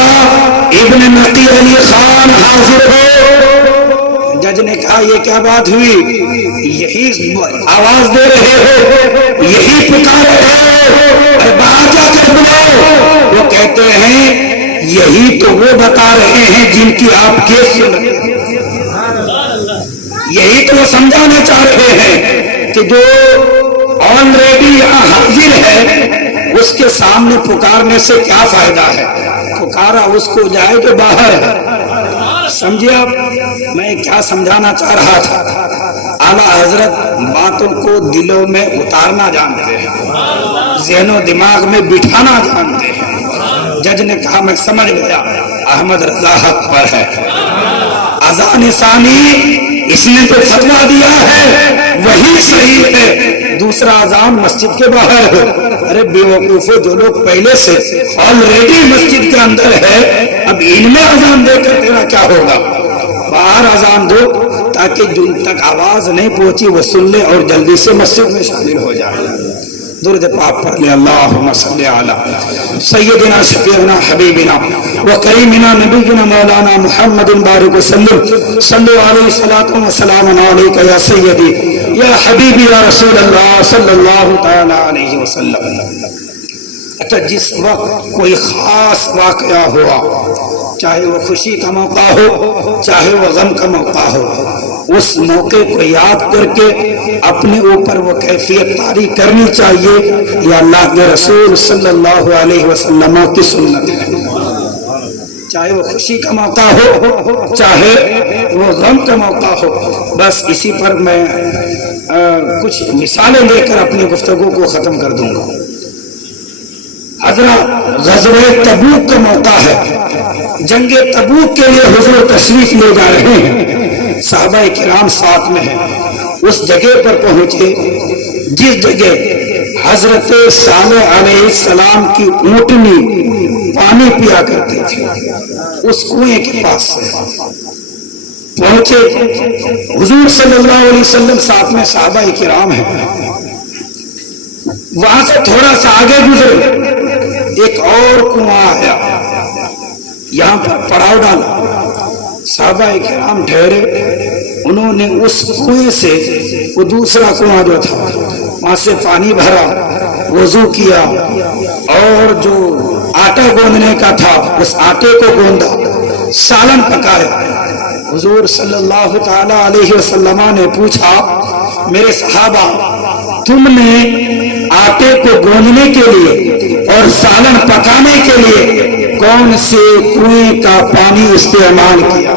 ابن نقی علی خان حاضر ہو۔ جج نے کہا یہ کیا بات ہوئی؟ یہی آواز دے رہے ہو، یہی پکار رہے ہو، باہر جا کر بلاؤ۔ وہ کہتے ہیں یہی تو وہ بتا رہے ہیں جن کی آپ کیس سن رہے ہیں، یہی تو وہ سمجھانا چاہ رہے ہیں کہ جو آلریڈی یہاں حاضر ہے اس کے سامنے پکارنے سے کیا فائدہ ہے، پکارا اس کو جائے جو باہر ہے۔ سمجھے آپ میں کیا سمجھانا چاہ رہا تھا؟ اعلیٰ حضرت باتوں کو دلوں میں اتارنا جانتے ہیں، ذہن و دماغ میں بٹھانا جانتے ہیں۔ جج نے کہا میں سمجھ گیا احمد رضا حق پر ہے، اذان ثانی اس نے تو فتویٰ دیا ہے وہی صحیح ہے، دوسرا اذان مسجد کے باہر ہے۔ ارے بیوقوفو، جو لوگ پہلے سے آلریڈی مسجد کے اندر ہے، اب ان میں اذان دے کر تیرا کیا ہوگا؟ باہر اذان دو تاکہ جن تک آواز نہیں پہنچی وہ سن لے اور جلدی سے مسجد میں شامل ہو جائے۔ درود پاک پڑھ لے، اللہم صلی علی سیدنا شفیعنا حبیبنا وکریمنا نبینا مولانا محمد بارک وسلم، صلو علیہ الصلاۃ والسلام علیک یا سیدی یا حبیبی یا رسول اللہ صلی اللہ تعالی علیہ وسلم۔ اچھا، جس وقت کوئی خاص واقعہ ہوا، چاہے وہ خوشی کا موقع ہو چاہے وہ غم کا موقع ہو، اس موقع کو یاد کر کے اپنے اوپر وہ کیفیت طاری کرنی چاہیے، یہ اللہ کے رسول صلی اللہ علیہ وسلم کی سنت ہے۔ چاہے وہ خوشی کا موقع ہو چاہے وہ غم کا موقع ہو، بس اسی پر میں کچھ مثالیں لے کر اپنی گفتگو کو ختم کر دوں گا۔ حضرت غزوہ تبوک کا موقع ہے، جنگ تبوک کے لیے حضور تشریف لے جا رہے ہیں، صحابہ کرام ساتھ میں ہیں۔ اس جگہ پر پہنچے جس جگہ حضرت صالح علیہ السلام کی اونٹنی پانی پیا کرتے تھے، اس کنویں کے پاس سے پہنچے۔ حضور صلی اللہ علیہ وسلم ساتھ میں صحابہ کرام ہیں، وہاں سے تھوڑا سا آگے گزرے ایک اور کنواں آیا، یہاں پر پڑاؤ ڈالا، صحابہ کرام ٹھہرے، انہوں نے اس کنویں سے وہ دوسرا کنواں جو تھا وہاں سے پانی بھرا، وضو کیا، اور جو آٹا گوندنے کا تھا اس آٹے کو گوندا، سالن پکایا۔ حضور صلی اللہ تعالی علیہ وسلم نے پوچھا، میرے صحابہ تم نے آٹے کو گوندنے کے لیے اور سالن پکانے کے لیے کون سے کنویں کا پانی استعمال کیا؟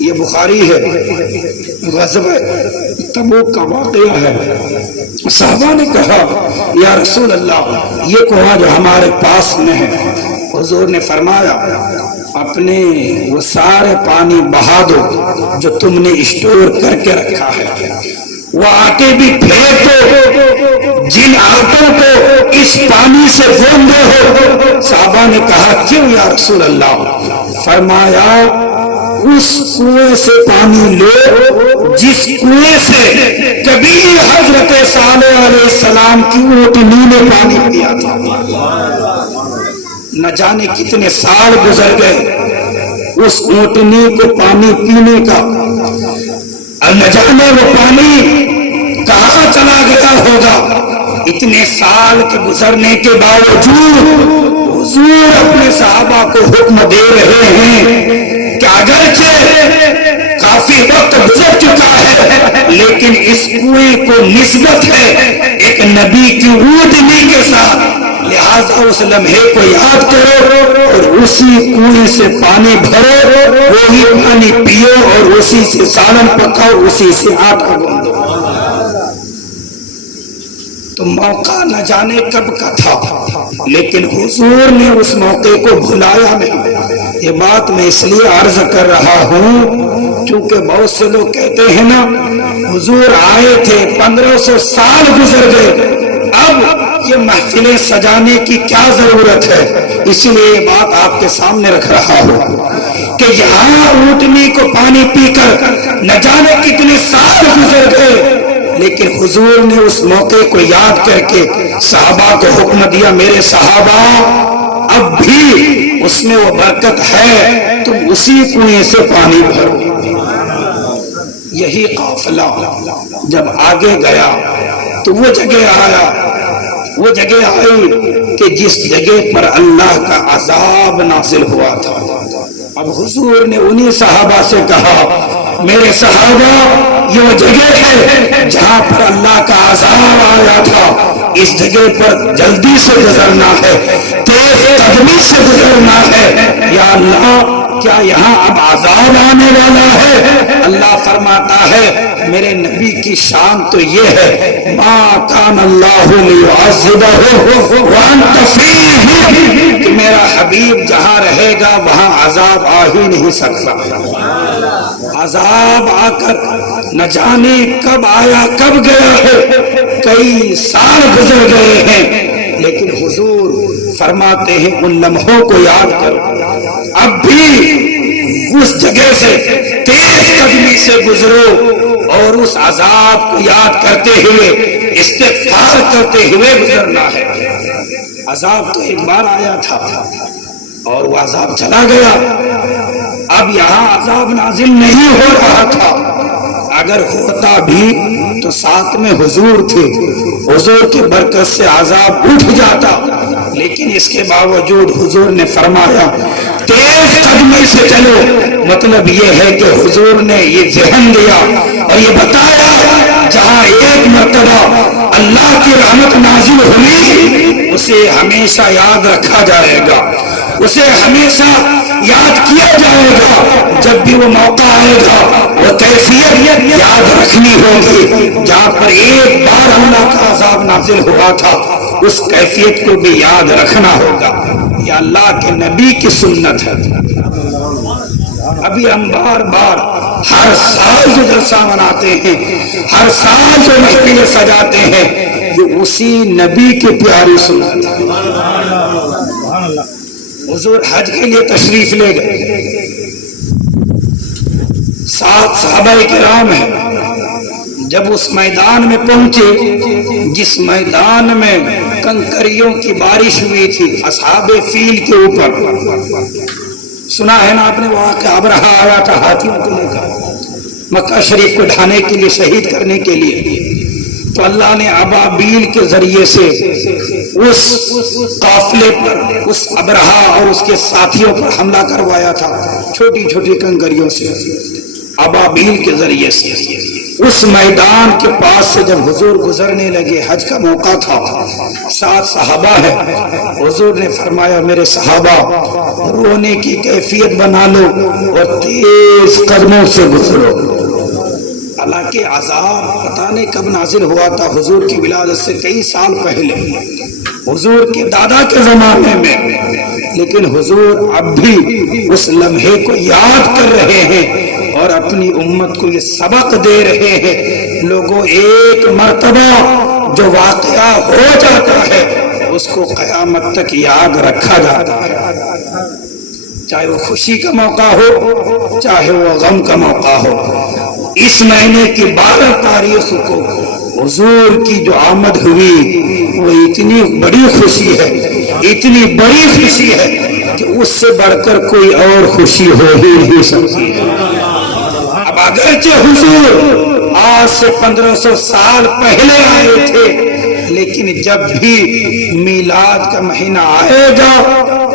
یہ بخاری ہے، غزوہ تبوک کا واقعہ ہے۔ صحابہ نے کہا یا رسول اللہ، یہ کنواں جو ہمارے پاس میں ہے، حضور نے فرمایا اپنے وہ سارے پانی بہا دو جو تم نے اسٹور کر کے رکھا ہے، وہ آٹے بھی پھینک دو جن آٹوں کو اس پانی سے گوندے ہو۔ صحابہ نے کہا کیوں یا رسول اللہ؟ فرمایا اس کنویں سے پانی لو جس کنویں سے کبھی حضرت صالح علیہ السلام کی اونٹنی نے پانی پیا تھا۔ نہ جانے کتنے سال گزر گئے اس اونٹنی کو پانی پینے کا، نہ جانے وہ پانی کہاں چلا گیا ہوگا۔ اتنے سال کے گزرنے کے باوجود حضور اپنے صحابہ کو حکم دے رہے ہیں کہ اگرچہ کافی وقت گزر چکا ہے لیکن اس کنویں کو نسبت ہے ایک نبی کی اونٹنی کے ساتھ، لہذا اس لمحے کو یاد کرو اور اسی کنویں سے پانی بھرو، وہی پانی پیو اور اسی سے سالن پکاؤ، اسی سے آٹا گوندو۔ تو موقع نہ جانے کب کا تھا لیکن حضور نے اس موقع کو بھلایا نہیں۔ یہ بات میں اس لیے عرض کر رہا ہوں کیونکہ بہت سے لوگ کہتے ہیں نا حضور آئے تھے 1500 سال گزر گئے، اب یہ محفلیں سجانے کی کیا ضرورت ہے؟ اسی لیے یہ بات آپ کے سامنے رکھ رہا ہوں کہ یہاں اونٹنی کو پانی پی کر نہ جانے کتنے سال گزر گئے لیکن حضور نے اس موقع کو یاد کر کے صحابہ کو حکم دیا، میرے صحابہ اب بھی اس میں وہ برکت ہے، تم اسی کنویں سے پانی بھرو۔ یہی قافلہ جب آگے گیا تو وہ جگہ آیا، وہ جگہ آئی کہ جس جگہ پر اللہ کا عذاب نازل ہوا تھا۔ اب حضور نے انہی صحابہ سے کہا میرے صحابہ یہ وہ جگہ ہے جہاں پر اللہ کا عذاب آیا تھا، اس جگہ پر جلدی سے گزرنا ہے، تیز قدمی سے گزرنا ہے۔ یا اللہ کیا یہاں اب عذاب آنے والا ہے؟ اللہ فرماتا ہے میرے نبی کی شان تو یہ ہے ما کان اللہ لیعذبہم وانت فیہم، کہ میرا حبیب جہاں رہے گا وہاں عذاب آ ہی نہیں سکتا۔ عذاب آ کر نہ جانے کب آیا کب گیا ہے، کئی سال گزر گئے ہیں، لیکن حضور فرماتے ہیں ان لمحوں کو یاد کرو، اب بھی اس جگہ سے تیز قدمی سے گزرو اور اس عذاب کو یاد کرتے ہوئے استغفار کرتے ہوئے گزرنا ہے۔ عذاب تو ایک بار آیا تھا اور وہ عذاب چلا گیا، اب یہاں عذاب نازل نہیں ہو رہا تھا، اگر ہوتا بھی تو ساتھ میں حضور تھے، حضور کی برکت سے عذاب اٹھ جاتا، لیکن اس کے باوجود حضور نے فرمایا تیز قدمی سے چلو۔ مطلب یہ ہے کہ حضور نے یہ ذہن دیا اور یہ بتایا جہاں ایک مرتبہ اللہ کی رحمت نازل ہوئی اسے ہمیشہ یاد رکھا جائے گا، اسے ہمیشہ یاد کیا جائے گا، جب بھی وہ موقع آئے گا وہ کیفیت یاد رکھنی ہوگی۔ جہاں پر ایک بار اللہ کا عذاب نازل ہوا تھا اس کیفیت کو بھی یاد رکھنا ہوگا، یہ اللہ کے نبی کی سنت ہے۔ ابھی ہم بار بار ہر سال جو جلسہ مناتے ہیں، ہر سال جو محفلیں سجاتے ہیں، یہ اسی نبی کی پیاری سنت ہے۔ حضور حج کے لیے تشریف لے گئے، 7 صحابہ کرام ہیں، جب اس میدان میں پہنچے جس میدان میں کنکریوں کی بارش ہوئی تھی اصحاب فیل کے اوپر، سنا ہے نا آپ نے وہاں کہ ابرہا آیا تھا ہاتھیوں کو لے کر مکہ شریف کو ڈھانے کے لیے، شہید کرنے کے لیے، تو اللہ نے ابابیل کے ذریعے سے اس قافلے پر اس ابرہا اور اس کے ساتھیوں پر حملہ کروایا تھا، چھوٹی چھوٹی کنکریوں سے ابابیل کے ذریعے سے۔ اس میدان کے پاس سے جب حضور گزرنے لگے، حج کا موقع تھا، 7 صحابہ ہیں، حضور نے فرمایا میرے صحابہ رونے کی کیفیت بنا لو اور تیز قدموں سے گزرو۔ حالانکہ عذاب پتہ نہیں کب نازل ہوا تھا، حضور کی ولادت سے کئی سال پہلے، حضور کے دادا کے زمانے میں، لیکن حضور اب بھی اس لمحے کو یاد کر رہے ہیں اور اپنی امت کو یہ سبق دے رہے ہیں۔ لوگوں ایک مرتبہ جو واقعہ ہو جاتا ہے اس کو قیامت تک یاد رکھا جاتا ہے، چاہے وہ خوشی کا موقع ہو چاہے وہ غم کا موقع ہو۔ اس مہینے کی 12 تاریخ کو حضور کی جو آمد ہوئی وہ اتنی بڑی خوشی ہے، اتنی بڑی خوشی ہے کہ اس سے بڑھ کر کوئی اور خوشی ہو ہی نہیں سکتی ہے۔ اب اگرچہ حضور آج سے 1500 سال پہلے آئے تھے، لیکن جب بھی میلاد کا مہینہ آئے گا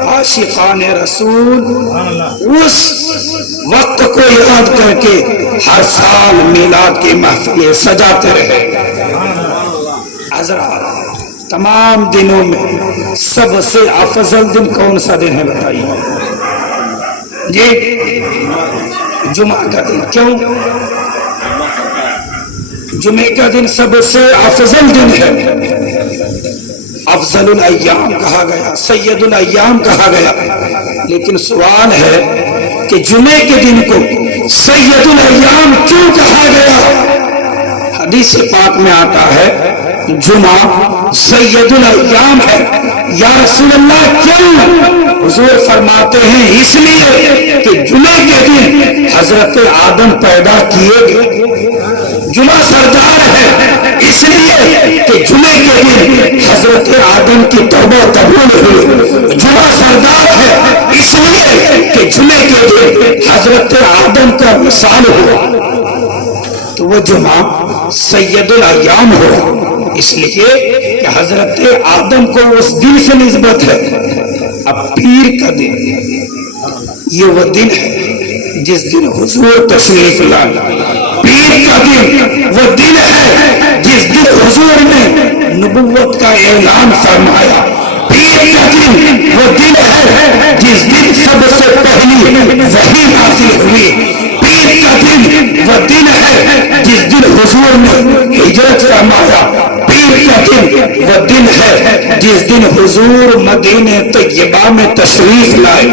عاشقان رسول اس وقت کو یاد کر کے ہر سال میلاد کی محفلیں سجاتے رہے۔ حضرات تمام دنوں میں سب سے افضل دن کون سا دن ہے بتائیے؟ جی جمعہ کا دن۔ کیوں؟ جمعہ کا دن سب سے افضل دن ہے، افضل الایام کہا گیا، سید الایام کہا گیا، لیکن سوال ہے کہ جمعے کے دن کو سید الایام کیوں کہا گیا؟ حدیث پاک میں آتا ہے جمعہ سید الایام ہے۔ یا رسول اللہ کیوں؟ حضور فرماتے ہیں اس لیے کہ جمعے کے دن حضرت آدم پیدا کیے گئے، جمعہ سردار ہے اس لیے کہ جمعے کے دن حضرت آدم کی توبہ قبول ہوئی، جمعہ سردار ہے اس لیے کہ جمعے کے دن حضرت آدم کا وصال ہوا، تو وہ جمعہ سید الایام ہوا، اس لیے کہ حضرت آدم کو اس دن سے نسبت ہے. اب پیر کا دن یہ وہ دن ہے جس دن حضور تشریف لائے. پیر کا دن وہ دن ہے جس دن حضور نے نبوت کا اعلان فرمایا. پیر کا دن وہ دن ہے جس دن سب سے پہلی وحی نازل ہوئی. پیر کا دن وہ دن ہے جس دن حضور نے ہجرت فرمایا. پیر کا دن وہ دن ہے جس دن حضور مدینہ طیبہ میں تشریف لائے.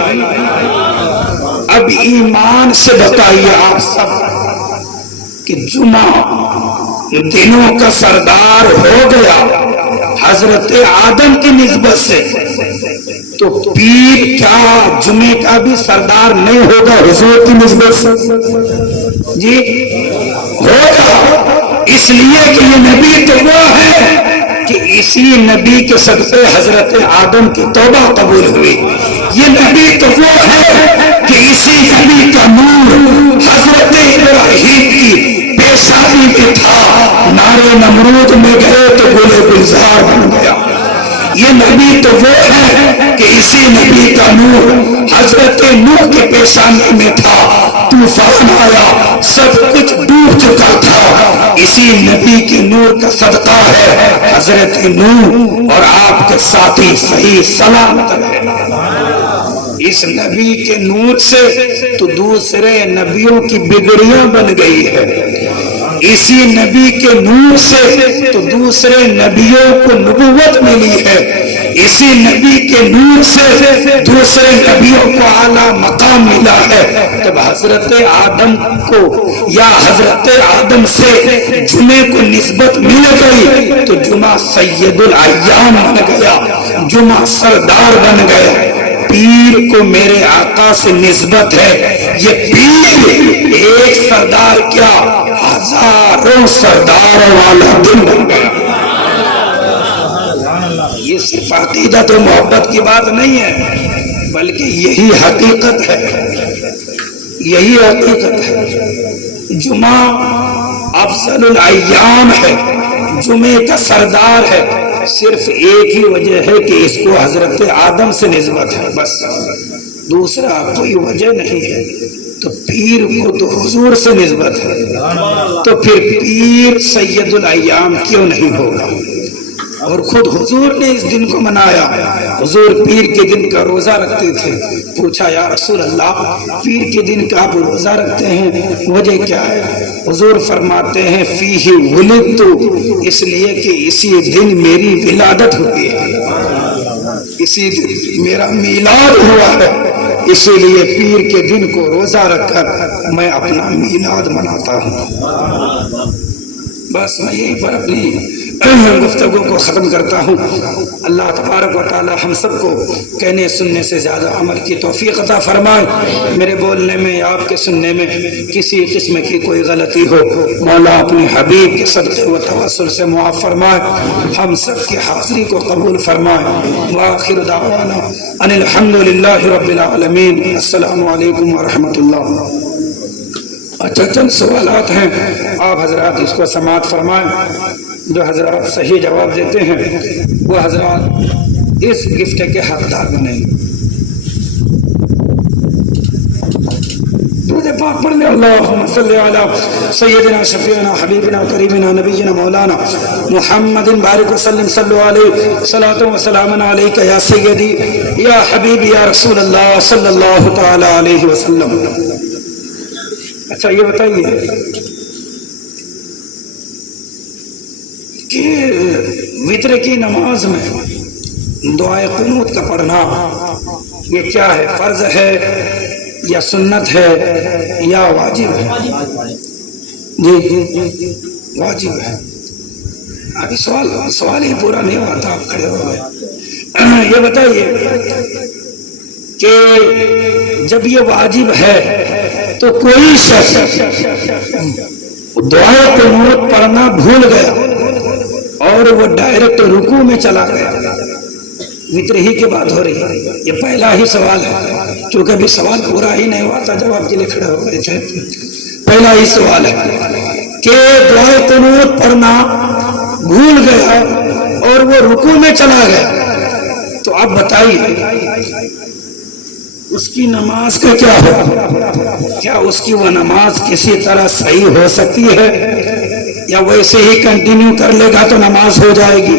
اب ایمان سے بتائیے آپ سب کہ جمعہ دنوں کا سردار ہو گیا حضرت آدم کی نسبت سے، تو پیر کیا جمعے کا بھی سردار نہیں ہوگا حضور کی نسبت سے؟ جی ہوگا، اس لیے کہ یہ نبی تو وہ ہے کہ اسی نبی کے صدقے حضرت آدم کی توبہ قبول ہوئی. یہ نبی تو وہ ہے کہ اسی نبی کا نور حضرت ابراہیم کی پیشانی میں تھا، نارے نمرود میں گئے تو گلے گلزار بن گیا. یہ نبی تو وہ ہے کہ اسی نبی کا نور حضرت نوح کے پیشانی میں تھا، طوفان آیا سب کچھ ڈوب چکا تھا. اسی نبی کے نور کا صدقہ ہے حضرت نوح اور آپ کے ساتھی صحیح سلامت رہے. اس نبی کے نور سے تو دوسرے نبیوں کی بگڑیاں بن گئی ہے. اسی نبی کے نور سے تو دوسرے نبیوں کو نبوت ملی ہے. اسی نبی کے نور سے دوسرے نبیوں کو اعلیٰ مقام ملا ہے. جب حضرت آدم کو یا حضرت آدم سے جمعے کو نسبت مل گئی تو جمعہ سید الایام بن گیا، جمعہ سردار بن گیا. پیر کو میرے آقا سے نسبت ہے. یہ پیر ایک سردار کیا ہزاروں سرداروں والا دن بن گیا. یہ صرف عقیدت و محبت کی بات نہیں ہے بلکہ یہی حقیقت ہے، یہی حقیقت ہے. جمعہ افضل الایام ہے، جمعے کا سردار ہے. صرف ایک ہی وجہ ہے کہ اس کو حضرت آدم سے نسبت ہے، بس دوسرا کوئی وجہ نہیں ہے. تو پیر کو تو حضور سے نسبت ہے، تو پھر پیر سید الایام کیوں نہیں ہوگا؟ اور خود حضور نے اس دن کو منایا. حضور پیر کے دن کا روزہ رکھتے تھے. پوچھا یا رسول اللہ پیر کے دن کا آپ روزہ رکھتے ہیں، وجہ کیا ہے؟ حضور فرماتے ہیں فیہ ولدت، اس لیے کہ اسی دن میری ولادت ہوئی ہے، اسی دن میرا میلاد ہوا ہے. اسی لیے پیر کے دن کو روزہ رکھ کر میں اپنا میلاد مناتا ہوں. بس میں یہیں پر اپنی گفتگو کو ختم کرتا ہوں. اللہ تبارک و تعالی ہم سب کو کہنے سننے سے زیادہ عمل کی توفیق عطا فرمائے. میرے بولنے میں آپ کے سننے میں کسی قسم کی کوئی غلطی ہو مولا اپنے حبیب کے صدقے و توسل سے معاف فرمائے. ہم سب کی حاضری کو قبول فرمائے. وآخر دعوانا ان الحمدللہ رب العالمین. السلام علیکم ورحمۃ اللہ. اچھا چند سوالات ہیں، آپ حضرات اس کو سماعت فرمائیں. جو حضرات صحیح جواب دیتے ہیں وہ حضرات اس گفٹ کے حقدار بنیں گے. درود پاک پڑھ لیں. اللہم صلی علی سیدنا شفیعنا حبیبنا قریبنا نبینا مولانا محمد بارک وسلم. صلو علیہ صلاۃ و سلام علیک یا سیدی یا حبیبی یا رسول اللہ صلی اللہ تعالی علیہ وسلم. اچھا یہ بتائیے کہ وتر کی نماز میں دعائے قنوت کا پڑھنا یہ کیا ہے؟ فرض ہے یا سنت ہے یا واجب ہے؟ جی واجب ہے. ابھی سوال ہی پورا نہیں ہوا تھا، آپ کھڑے ہو گئے. یہ بتائیے کہ جب یہ واجب ہے تو کوئی شخص دعائے قنوت پڑھنا بھول گیا اور وہ ڈائریکٹ رکوع میں چلا گیا، وتر ہی کی بات ہو رہی ہے. یہ پہلا ہی سوال ہے، چونکہ ابھی سوال پورا ہی نہیں ہوا تھا، جواب کے لیے کھڑے ہو گئے تھے. پہلا ہی سوال ہے کہ دعائے قنوت پڑھنا بھول گیا اور وہ رکوع میں چلا گیا، تو اب بتائیے اس کی نماز کا کیا ہوگا؟ کیا اس کی وہ نماز کسی طرح صحیح ہو سکتی ہے، یا ویسے ہی کنٹینیو کر لے گا تو نماز ہو جائے گی،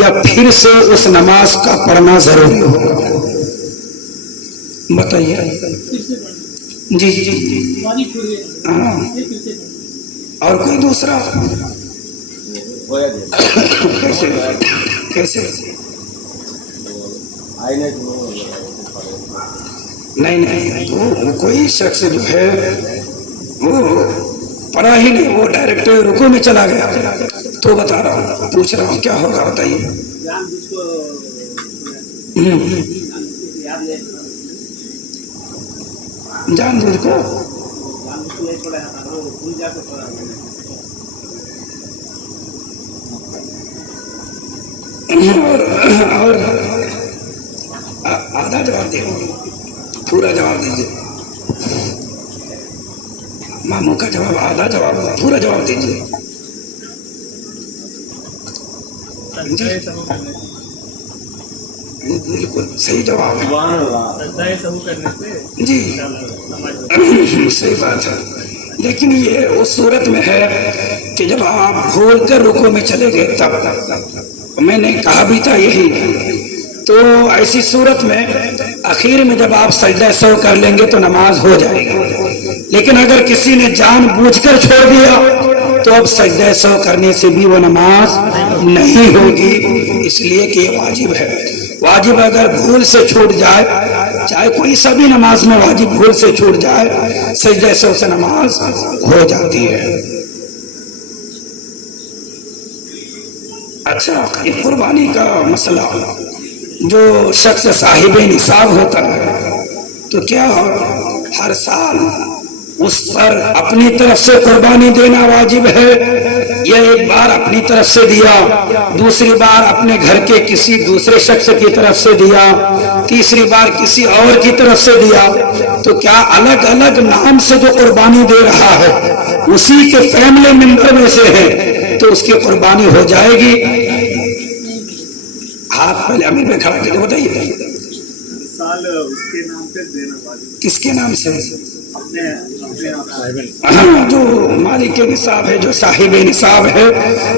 یا پھر سے اس نماز کا پڑھنا ضروری ہوگا؟ بتائیے۔ جی جی ہاں، اور کوئی دوسرا؟ کیسے کیسے؟ نہیں، وہ کوئی شخص جو ہے وہ پڑھا ہی نہیں، وہ ڈائریکٹ رکوع میں چلا گیا، تو بتا رہا ہوں، پوچھ رہا ہوں کیا ہوگا، بتائیے۔ جان بوجھ کو اور آدھا جواب دے، پورا جواب دیجیے۔ ماموں کا جواب آدھا جواب، پورا جواب دیجیے۔ بالکل صحیح جواب ہے جی، صحیح بات ہے، لیکن یہ اس صورت میں ہے کہ جب آپ بھول کر رکوع میں چلے گئے، تب میں نے کہا بھی تھا یہی، تو ایسی صورت میں آخر میں جب آپ سجدہ سہو کر لیں گے تو نماز ہو جائے گی، لیکن اگر کسی نے جان بوجھ کر چھوڑ دیا تو اب سجدہ سہو کرنے سے بھی وہ نماز نہیں ہوگی، اس لیے کہ یہ واجب ہے۔ واجب اگر بھول سے چھوٹ جائے، چاہے کوئی سا بھی نماز میں واجب بھول سے چھوٹ جائے، سجدہ سہو سے نماز ہو جاتی ہے۔ اچھا، یہ قربانی کا مسئلہ، جو شخص صاحب نصاب ہوتا ہے تو کیا ہر سال اس پر اپنی طرف سے قربانی دینا واجب ہے، یا ایک بار اپنی طرف سے دیا، دوسری بار اپنے گھر کے کسی دوسرے شخص کی طرف سے دیا، تیسری بار کسی اور کی طرف سے دیا، تو کیا الگ الگ نام سے جو قربانی دے رہا ہے اسی کے فیملی ممبر میں سے ہے تو اس کی قربانی ہو جائے گی؟ ہاتھ پہلے امیر میں کھڑا کر کے بتائیے۔ کس کے نام سے؟ جو مالک کے نصاب ہے، جو صاحب نصاب ہے،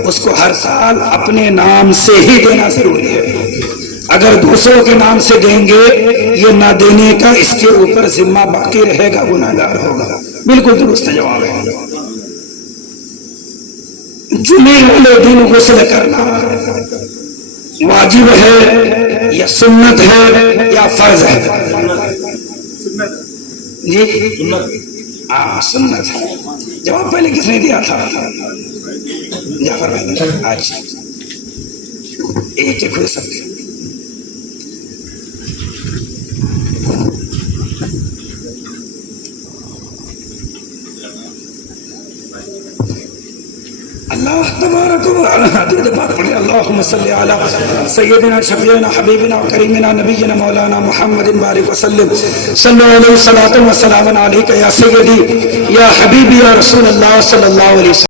اس کو ہر سال اپنے نام سے ہی دینا ضروری ہے۔ اگر دوسروں کے نام سے دیں گے، یہ نہ دینے کا اس کے اوپر ذمہ باقی رہے گا، گناہگار ہوگا۔ بالکل درست جواب ہے۔ جمعے والے دن غسل کرنا واجب ہے یا سنت ہے یا فرض ہے؟ جی ہاں، سنت ہے۔ جواب پہلے کس نے دیا تھا؟ جعفر بھائی۔ اچھا، ایک ہوئے سب کے۔ اللہ تبارک و تعالی بات پڑھیں، اللہم صلی علی سیدنا شفیعنا حبیبنا کریمنا نبینا مولانا محمد بارک وسلم، صلی اللہ علیہ وسلم، سلام علیکہ یا سیدی یا حبیبی یا رسول اللہ صلی اللہ علیہ وسلم۔